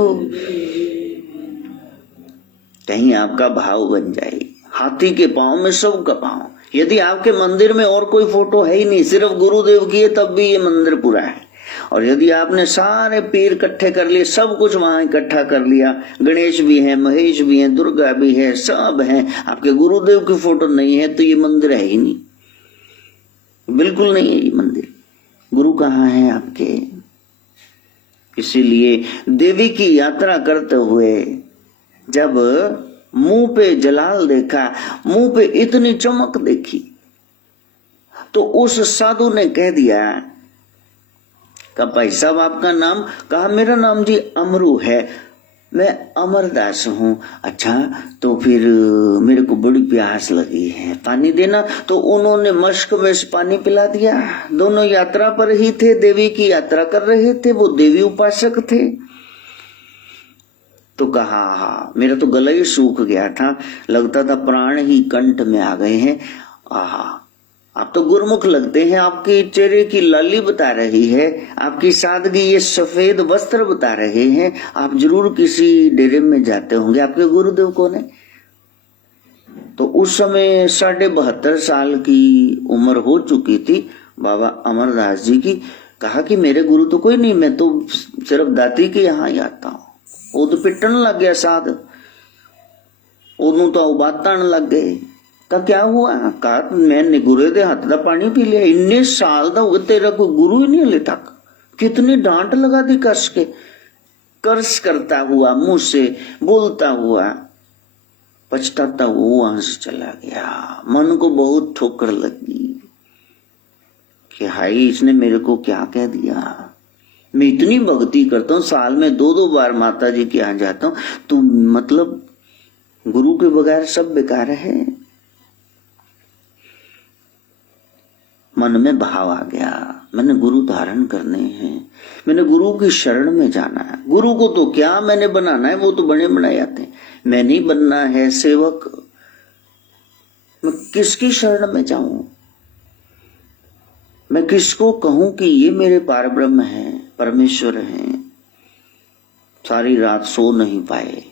कहीं आपका भाव बन जाए, हाथी के पांव में सबका पांव। यदि आपके मंदिर में और कोई फोटो है ही नहीं, सिर्फ गुरुदेव की है, तब भी ये मंदिर पूरा है। और यदि आपने सारे पीर इकट्ठे कर लिए, सब कुछ वहां इकट्ठा कर लिया, गणेश भी है, महेश भी है, दुर्गा भी है, सब है, आपके गुरुदेव की फोटो नहीं है, तो ये मंदिर है ही नहीं, बिल्कुल नहीं है ये मंदिर। गुरु कहाँ है आपके? इसीलिए देवी की यात्रा करते हुए जब मुंह पे जलाल देखा, मुंह पे इतनी चमक देखी, तो उस साधु ने कह दिया, कहा भाई साहब आपका नाम? कहा मेरा नाम जी अमरू है, मैं अमरदास हूं। अच्छा, तो फिर मेरे को बड़ी प्यास लगी है, पानी देना। तो उन्होंने मश्क में से पानी पिला दिया। दोनों यात्रा पर ही थे, देवी की यात्रा कर रहे थे, वो देवी उपासक थे। तो कहा हाँ, मेरा तो गला ही सूख गया था, लगता था प्राण ही कंठ में आ गए हैं। आहा, आप तो गुरमुख लगते हैं, आपके चेहरे की लाली बता रही है, आपकी सादगी ये सफेद वस्त्र बता रहे हैं, आप जरूर किसी डेरे में जाते होंगे। आपके गुरुदेव कौन है? तो उस समय 72.5 साल की उम्र हो चुकी थी बाबा अमरदास जी की। कहा कि मेरे गुरु तो कोई नहीं, मैं तो सिर्फ दाती के यहाँ ही आता हूं। वो तो पिटन लग गया साध, ओनू तो बातन लग गए। का क्या हुआ? कहा मैंने गुरु दे हाथ का पानी पी लिया। इन्ने साल का हो तेरा कोई गुरु ही नहीं हले तक। कितनी डांट लगा दी कस के। कर्ज करता हुआ, मुंह से बोलता हुआ, पछताता हुआ वहां से चला गया। मन को बहुत ठोकर लगी कि हाय, इसने मेरे को क्या कह दिया। मैं इतनी भक्ति करता हूँ, साल में 2-2 बार माता जी के यहाँ जाता हूँ, तो मतलब गुरु के बगैर सब बेकार है। मन में भाव आ गया, मैंने गुरु धारण करने हैं, मैंने गुरु की शरण में जाना है। गुरु को तो क्या मैंने बनाना है, वो तो बने बनाए आते हैं। मैं नहीं बनना है सेवक, मैं किसकी शरण में जाऊं? मैं किसको कहूं कि ये मेरे पार ब्रह्म है, परमेश्वर हैं। सारी रात सो नहीं पाए।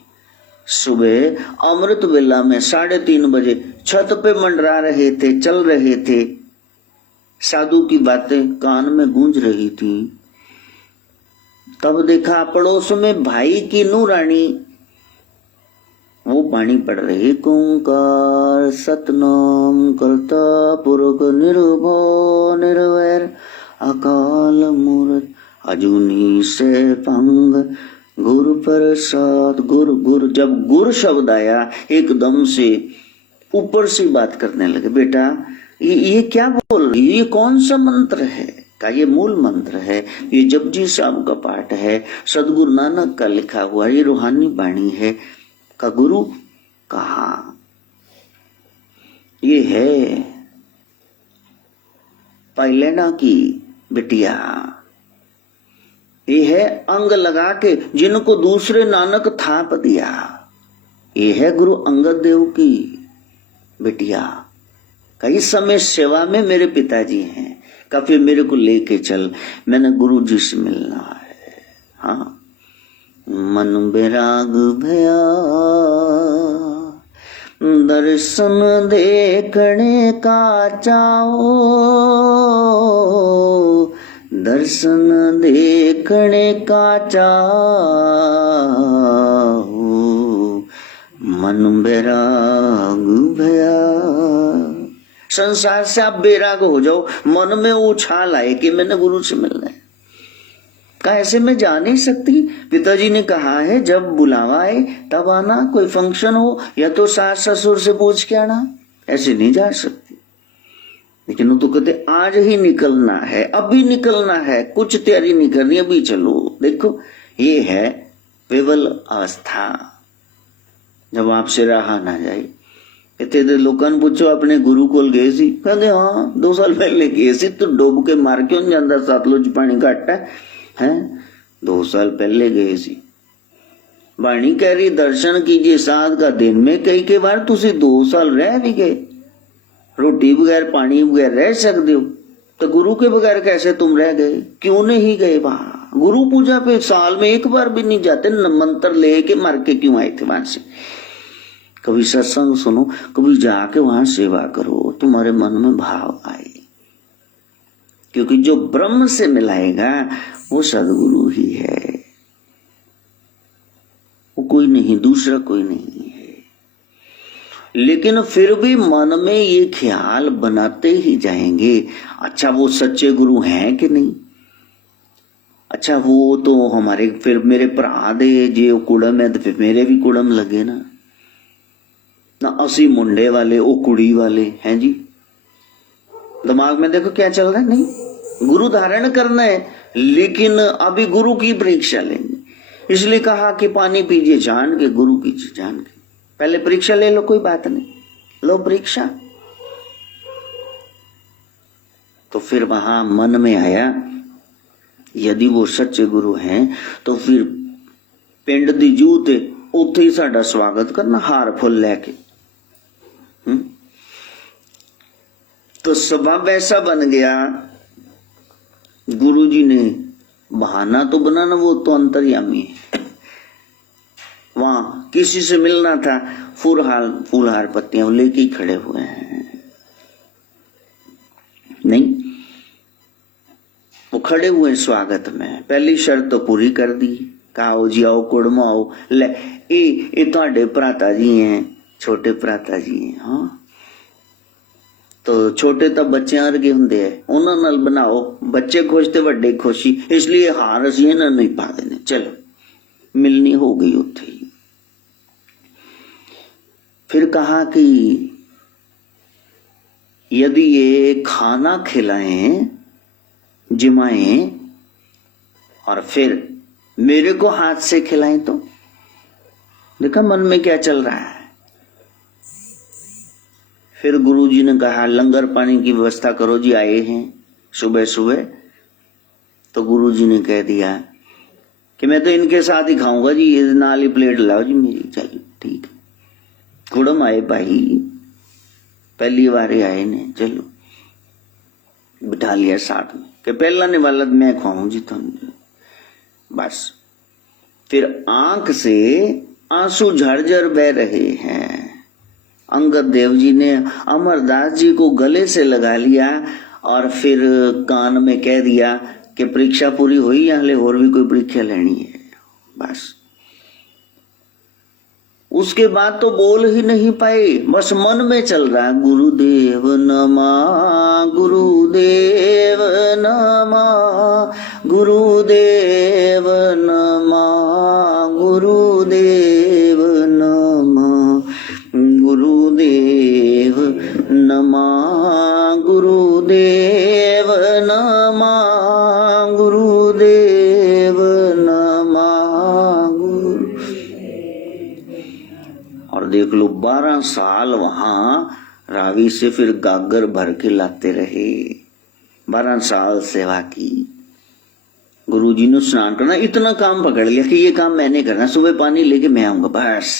सुबह अमृत वेला में 3:30 बजे छत पे मंडरा रहे थे, चल रहे थे। साधु की बातें कान में गूंज रही थी। तब देखा पड़ोस में भाई की नूरानी वो पानी पड़ रही। ओंकार सतनाम करता पुरख निर्भो निर्वैर अकाल मूर्त अजूनी से पंग गुरु प्रसाद। गुरु गुरु, जब गुरु शब्द आया एकदम से ऊपर से बात करने लगे। बेटा ये क्या बोल रही, ये कौन सा मंत्र है? का ये मूल मंत्र है, ये जपजी साहब का पाठ है, सदगुरु नानक का लिखा हुआ, ये रूहानी वाणी है। का गुरु कहा ये है पैलेना की बिटिया, ये है अंग लगा के जिनको दूसरे नानक थाप दिया, ये है गुरु अंगद देव की बिटिया। कई समय सेवा में मेरे पिताजी हैं, का फिर मेरे को लेके चल, मैंने गुरु जी से मिलना है। हाँ, मन बेराग भया दर्शन देखने का चाहो, दर्शन देखने का चाहो, मन बेराग भया। संसार से आप बेराग हो जाओ, मन में उछाल आए कि मैंने गुरु से मिलना है। ऐसे में जा नहीं सकती। पिताजी ने कहा है जब बुलावा आए तब आना, कोई फंक्शन हो या तो सास ससुर से पूछ के आना, ऐसे नहीं जा सकती। लेकिन वो तो कहते आज ही निकलना है, अभी निकलना है, कुछ तैयारी नहीं करनी, अभी चलो। देखो ये है विवल अवस्था, जब आपसे रहा ना जाए। कहते लोगों ने पूछो अपने गुरु कोल गए सी, कहते हाँ 2 साल पहले गए सी। तो डूब के मार क्यों जाता, सतलुज पानी घट है 2 साल पहले गए सी। बाणी कह रही दर्शन कीजिए 7 का दिन में, कई के बार तुसी 2 साल रह भी गए, रोटी बगैर पानी बगैर रह सकते हो, तो गुरु के बगैर कैसे तुम रह गए? क्यों नहीं गए वहां? गुरु पूजा पे साल में 1 बार भी नहीं जाते, मंत्र लेके मर के क्यों आए थे वहां से? कभी सत्संग सुनो, कभी जाके वहां सेवा करो, तुम्हारे मन में भाव आए। क्योंकि जो ब्रह्म से मिलाएगा वो सदगुरु ही है, वो कोई नहीं, दूसरा कोई नहीं है। लेकिन फिर भी मन में ये ख्याल बनाते ही जाएंगे, अच्छा वो सच्चे गुरु हैं कि नहीं, अच्छा वो तो हमारे, फिर मेरे भरा दे जे कुड़म है तो फिर मेरे भी कुड़म लगे ना, असी मुंडे वाले ओ कुड़ी वाले हैं जी। दिमाग में देखो क्या चल रहा है। नहीं, गुरु धारण करना है, लेकिन अभी गुरु की परीक्षा लेंगे। इसलिए कहा कि पानी पीजिए जान के, गुरु कीजिए जान के। पहले परीक्षा ले लो, कोई बात नहीं, लो परीक्षा। तो फिर वहां मन में आया यदि वो सच्चे गुरु हैं तो फिर पिंड दी जूत उत्थे ही साडा स्वागत करना हार फुल लेके। तो सबब ऐसा बन गया, गुरु जी ने बहाना तो बनाना, वो तो अंतर्यामी है। वहां किसी से मिलना था, फूलहार पत्तियां लेके ही खड़े हुए हैं। नहीं, वो खड़े हुए स्वागत में। पहली शर्त तो पूरी कर दी, कहा जी आओ कुड़म आओ। ले ये तुहाडे भराता जी हैं, छोटे भराता जी हैं। हाँ, तो छोटे तो बच्चों वर्गे हुंदे है, उन्हां नाल बनाओ, बच्चे खुश ते वड्डे खुशी, इसलिए हार असीं इन्हां नूं ही पा देने। चलो, मिलनी हो गई उत्थे ही। फिर कहा कि यदि ये खाना खिलाएं, जिमाएं और फिर मेरे को हाथ से खिलाएं तो। देखा मन में क्या चल रहा है। फिर गुरुजी ने कहा लंगर पानी की व्यवस्था करो जी, आए हैं सुबह सुबह। तो गुरुजी ने कह दिया कि मैं तो इनके साथ ही खाऊंगा जी, ये नाल ही प्लेट लाओ जी मेरी। चलो ठीक है, कुड़म आए भाई, पहली बार आए ने, चलो बिठा लिया साथ में कि पहला निवाला मैं खुआऊं जी तुम। बस फिर आंख से आंसू झरझर बह रहे हैं। अंगद देव जी ने अमरदास जी को गले से लगा लिया और फिर कान में कह दिया कि परीक्षा पूरी हुई या हले और भी कोई परीक्षा लेनी है। बस उसके बाद तो बोल ही नहीं पाए, बस मन में चल रहा है गुरुदेव नमा, गुरुदेव नमा, गुरुदेव नमा, गुरुदेव नमा, गुरुदेव नमा, गुरुदेव नमा, गुरुदेव नमा। और देख लो 12 साल वहां रावी से फिर गागर भर के लाते रहे। 12 साल सेवा की। गुरुजी ने स्नान करना, इतना काम पकड़ लिया कि ये काम मैंने करना, सुबह पानी लेके मैं आऊंगा बस।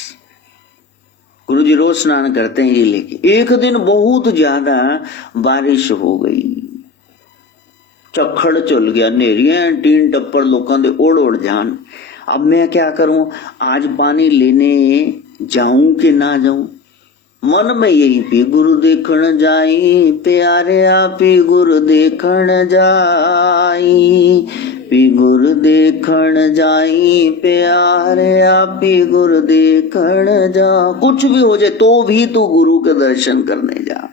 गुरुजी रोज स्नान करते हैं ये लेके। एक दिन बहुत ज्यादा बारिश हो गई, चखड़ चल गया, नेरियां टीन टप्पर लोगों दे ओड़ ओड़ जान। अब मैं क्या करूं, आज पानी लेने जाऊं कि ना जाऊं। मन में यही पी गुरु देखण जाई, प्यारे आपी गुरु देखण जाई, पी गुरु देखण जाई, प्यारे आपी गुरु देखण जा। कुछ भी हो जाए तो भी तू गुरु के दर्शन करने जा।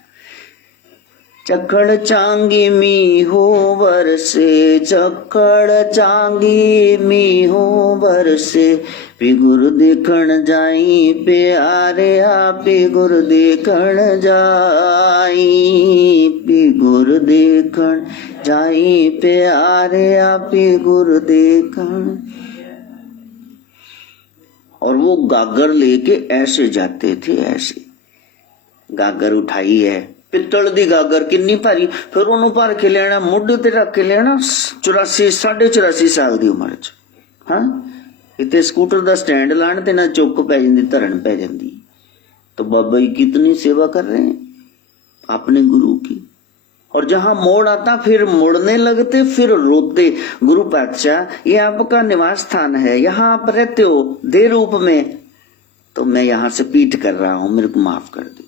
चक्कड़ चांगी मी हो बरसे, चक्कड़ चांगी मी हो बरसे, पी गुरु देखण जाई, प्यारे आपी गुरु देखण जाई, पी गुरु देखण जाई, प्यारे आपी गुरु देखण। और वो गागर लेके ऐसे जाते थे, ऐसे गागर उठाई है, पित्तल दी गागर किन्नी भारी, फिर उन्होंने भर के लेना, मुढ़ ते रख के लेना। 84 84.5 साल की उम्र च। हाँ, इतने स्कूटर दा स्टैंड लाने ते ना चुक पै जाती, धरन पै जाती। तो बाबा जी कितनी सेवा कर रहे हैं अपने गुरु की। और जहां मोड़ आता फिर मुड़ने लगते, फिर रोते, गुरु पातशाह ये आपका निवास स्थान है, यहाँ आप रहते हो दे रूप में, तो मैं यहां से पीठ कर रहा हूं, मेरे को माफ कर दो।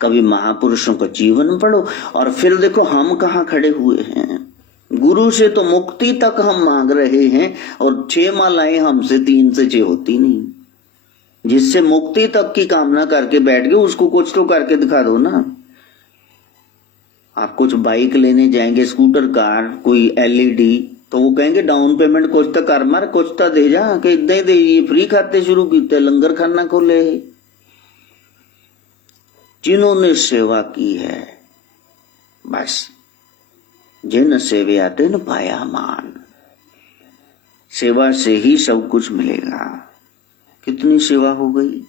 कभी महापुरुषों का जीवन पढ़ो और फिर देखो हम कहाँ खड़े हुए हैं। गुरु से तो मुक्ति तक हम मांग रहे हैं और 6 मालाएं हमसे 3 से 6 होती नहीं। जिससे मुक्ति तक की कामना करके बैठ गए उसको कुछ तो करके दिखा दो ना। आप कुछ बाइक लेने जाएंगे, स्कूटर, कार, कोई LED, तो वो कहेंगे डाउन पेमेंट कुछ तो कर मार, कुछ तो दे जा, कि इदा ही दे, फ्री खाते शुरू किए, लंगर खाना खोले। जिन्होंने सेवा की है बस जिन सेवया तिन पाया मान। सेवा से ही सब कुछ मिलेगा। कितनी सेवा हो गई।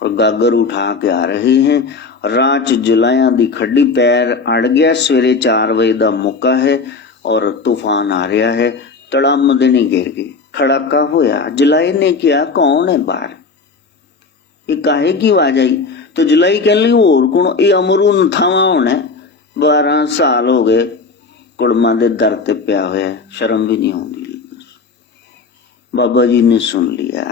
और गागर उठा के आ रहे हैं। रात जलाया दी खड्डी, पैर अड़ गया। सवेरे 4 बजे का मौका है और तूफान आ रहा है, तड़ाम देने गिर गए, खड़ाका होया, जलाई ने किया कौन है बाहर, ये काहे की आवाज आई? तो जलाई कह ली और कौन, ये अमरू थावा होना, 12 साल हो गए कुड़मा दे दर ते पिया होया, शर्म भी नहीं आती। बाबा जी ने सुन लिया।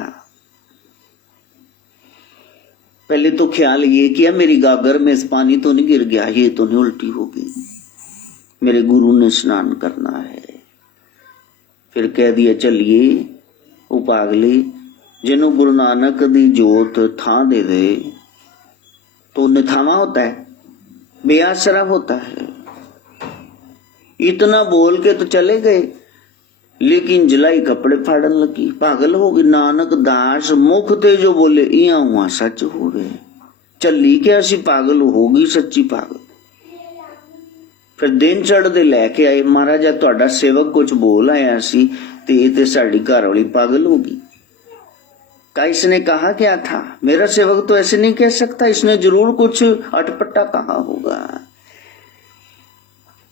पहले तो ख्याल ये किया मेरी गागर में पानी तो नहीं गिर गया, ये तो नहीं उल्टी हो गई, मेरे गुरु ने स्नान करना है। फिर कह दिया चलिए वो पागली, जिन्हों गुरु नानक दी जोत था दे दे तो उन्हें थामा होता है, बेआसरा होता है। इतना बोल के तो चले गए, लेकिन जलाई कपड़े फाड़न लगी, पागल हो गई। नानक दास मुख ते जो बोले इया हुआ सच हो गए, चली क्या सी पागल होगी, सच्ची पागल। फिर दिन चढ़दे लैके आए, महाराजा तुहाडा सेवक कुछ बोल आया सी ते ये ते साडी घरवाली पागल होगी। का इसने कहा क्या था? मेरा सेवक तो ऐसे नहीं कह सकता, इसने जरूर कुछ अटपटा कहा होगा।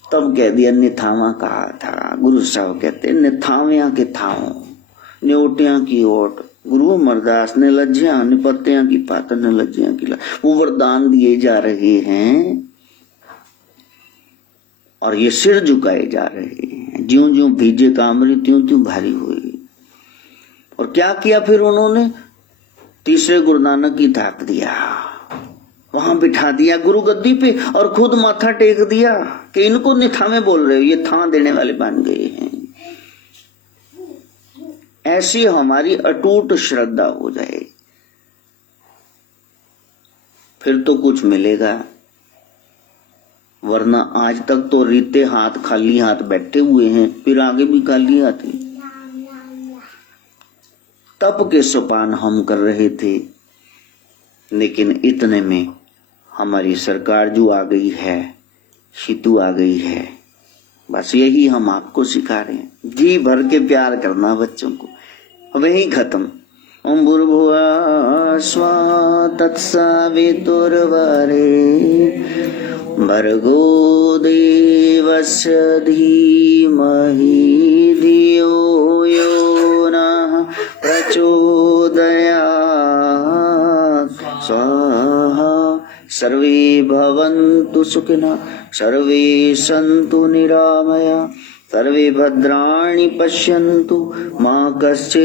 तब कह दिया निथावा कहा था। गुरु साहब कहते निथाविया के थाओ, न्योटिया की ओट। गुरु अमरदास ने लज्जियां, निपत्तियां की पात ने लज्जियां की, वो वरदान दिए जा रहे हैं और ये सिर झुकाए जा रहे हैं। ज्यों ज्यों भीजे कामरी त्यों त्यों भारी हुई। और क्या किया फिर उन्होंने? तीसरे गुरु नानक की ताक दिया, वहां बिठा दिया गुरु गद्दी पे और खुद माथा टेक दिया कि इनको निथावे बोल रहे हो, ये थां देने वाले बन गए हैं। ऐसी हमारी अटूट श्रद्धा हो जाए, फिर तो कुछ मिलेगा। वरना आज तक तो रीते हाथ खाली हाथ बैठे हुए हैं, फिर आगे भी खाली हाथ ही। तप के सोपान हम कर रहे थे, लेकिन इतने में हमारी सरकार जो आ गई है, शितु आ गई है। बस यही हम आपको सिखा रहे हैं, जी भर के प्यार करना बच्चों को, वही खत्म। ओम भूर्भुवः स्वः तत्सवितुर्वरेण्यं भर्गो देवस्य धीमहि धियो यो नः प्रचोदयात् स्वाहा। सर्वे भवन्तु सुखिनः, सर्वे सन्तु निरामया, सर्वे भद्राणि पश्यन्तु मा कश्चित्